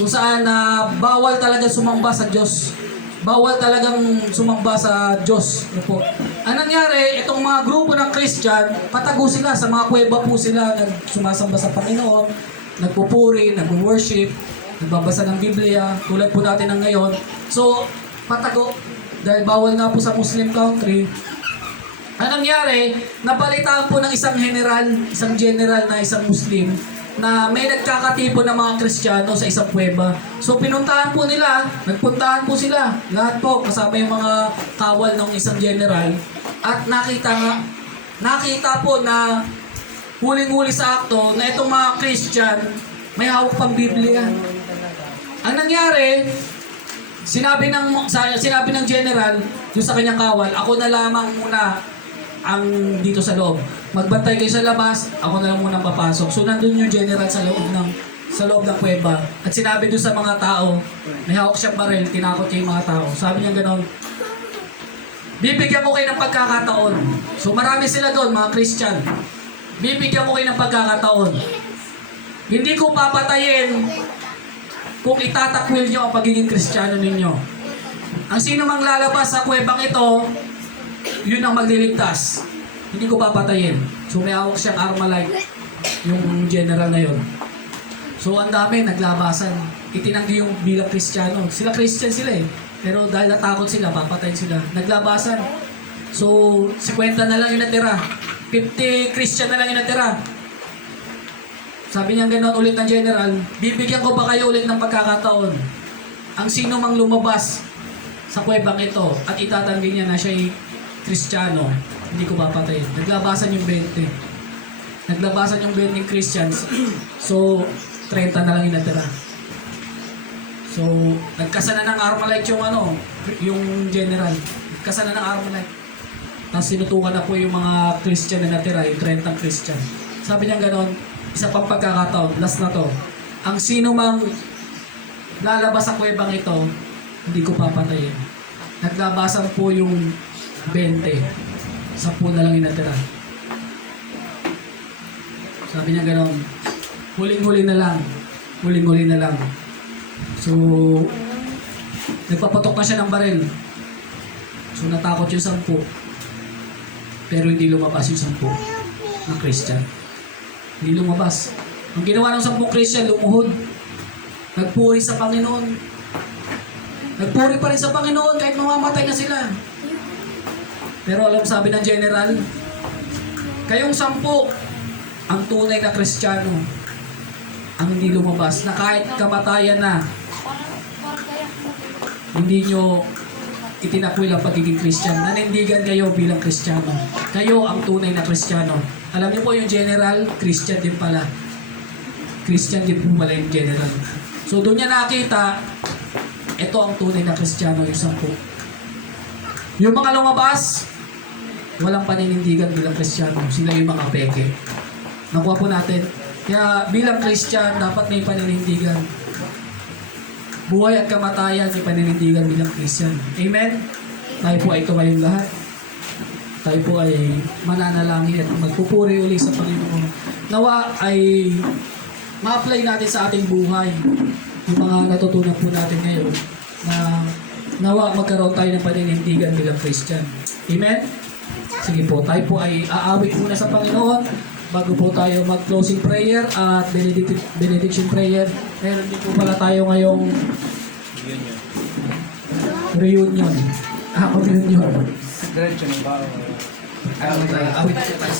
kung saan bawal talaga sumamba sa Diyos. Bawal talagang sumamba sa Diyos. Ano po? Ang nangyari, itong mga grupo ng Christian, patago sila, sa mga kuweba po sila, sumasamba sa Panginoon, nagpupuri, nag-worship, nagbabasa ng Biblia, tulad po natin ng ngayon. So, patago, dahil bawal nga po sa Muslim country. Ang nangyari, napalitan po ng isang general na isang Muslim, na may nagkakatipon ng mga Kristiyano sa isang kuweba. So pinuntahan po nila, nagpuntahan po sila, lahat po, kasama yung mga kawal ng isang general, at nakita po na huling-huli sa akto na itong mga Christian may hawak pang Biblia. Ang nangyari, sinabi ng general yung sa kanyang kawal, ako na lamang muna ang dito sa loob. Magbantay kayo sa labas, ako na lang muna ang papasok. So nandun yung general sa loob ng kuweba. At sinabi doon sa mga tao, may hawak siyang baril, tinakot niya yung mga tao. Sabi niya gano'n, bibigyan ko kayo ng pagkakataon. So marami sila doon, mga Christian. Bibigyan ko kayo ng pagkakataon. Hindi ko papatayin kung itatakwil nyo ang pagiging Kristiyano ninyo. Ang sino mang lalabas sa kuwebang ito, yun ang magliligtas. Hindi ko papatayin. So may hawak siyang Armalite, yung general na yun. So ang dami, naglabasan. Itinanggi yung bilang Kristiyano. Sila Christian sila eh. Pero dahil natakot sila, papatayin sila. Naglabasan. So 50 na lang yung natira. 50 Christian na lang yung natira. Sabi niya gano'n ulit ng general, bibigyan ko ba kayo ulit ng pagkakataon? Ang sino mang lumabas sa kuwebang ito at itatanggi niya na siya'y Kristiyano, hindi ko papatayin. Naglabasan yung 20. Naglabasan yung 20 Christians. So, 30 na lang yung natira. So, nagkasana ng Armalite yung general. Nagkasana ng Armalite. Tapos sinutukan na po yung mga Christian na natira, yung 30 Christian. Sabi niya gano'n, isa pang pagkakataon, last na to. Ang sino mang lalabas sa kuwebang ito, hindi ko papatayin. Naglabasan po yung 20. 10 na lang yung natira. Sabi niya gano'n, huling-huli na lang. Huling-huli na lang. So, nagpapatok na siya ng baril. So, natakot yung 10. Pero hindi lumabas yung 10 na Christian. Hindi lumabas. Ang ginawa ng 10 Christian, lumuhod. Nagpuri sa Panginoon. Nagpuri pa rin sa Panginoon kahit mamamatay na sila. Pero alam, sabi ng general, kayong 10, ang tunay na Kristiyano, ang hindi lumabas, na kahit kamatayan na, hindi nyo itinakwil ang pagiging Christian. Nanindigan kayo bilang Kristiyano. Kayo ang tunay na Kristiyano. Alam niyo po yung general, Christian din pala. Christian din po pala yung general. So doon niya nakita, ito ang tunay na Kristiyano, yung 10. Yung mga lumabas, walang paninindigan bilang Kristiyano. Sila yung mga peke. Nakuha po natin. Kaya bilang Christian, dapat may paninindigan. Buhay at kamatayan, may paninindigan bilang Christian. Amen? Tayo po ay tumayong lahat. Tayo po ay mananalangin at magpupuri uli sa Panginoon. Nawa ay ma-apply natin sa ating buhay yung mga natutunan po natin ngayon na nawa magkaroon tayo ng paninindigan bilang Christian. Amen? Sige po, tayo po ay aawit muna sa Panginoon bago po tayo mag-closing prayer at benediction prayer. Meron din po pala tayo ngayong reunion. Reunion. Diretso ng bao. Awit po tayo.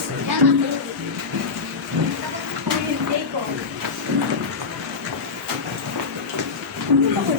Ako,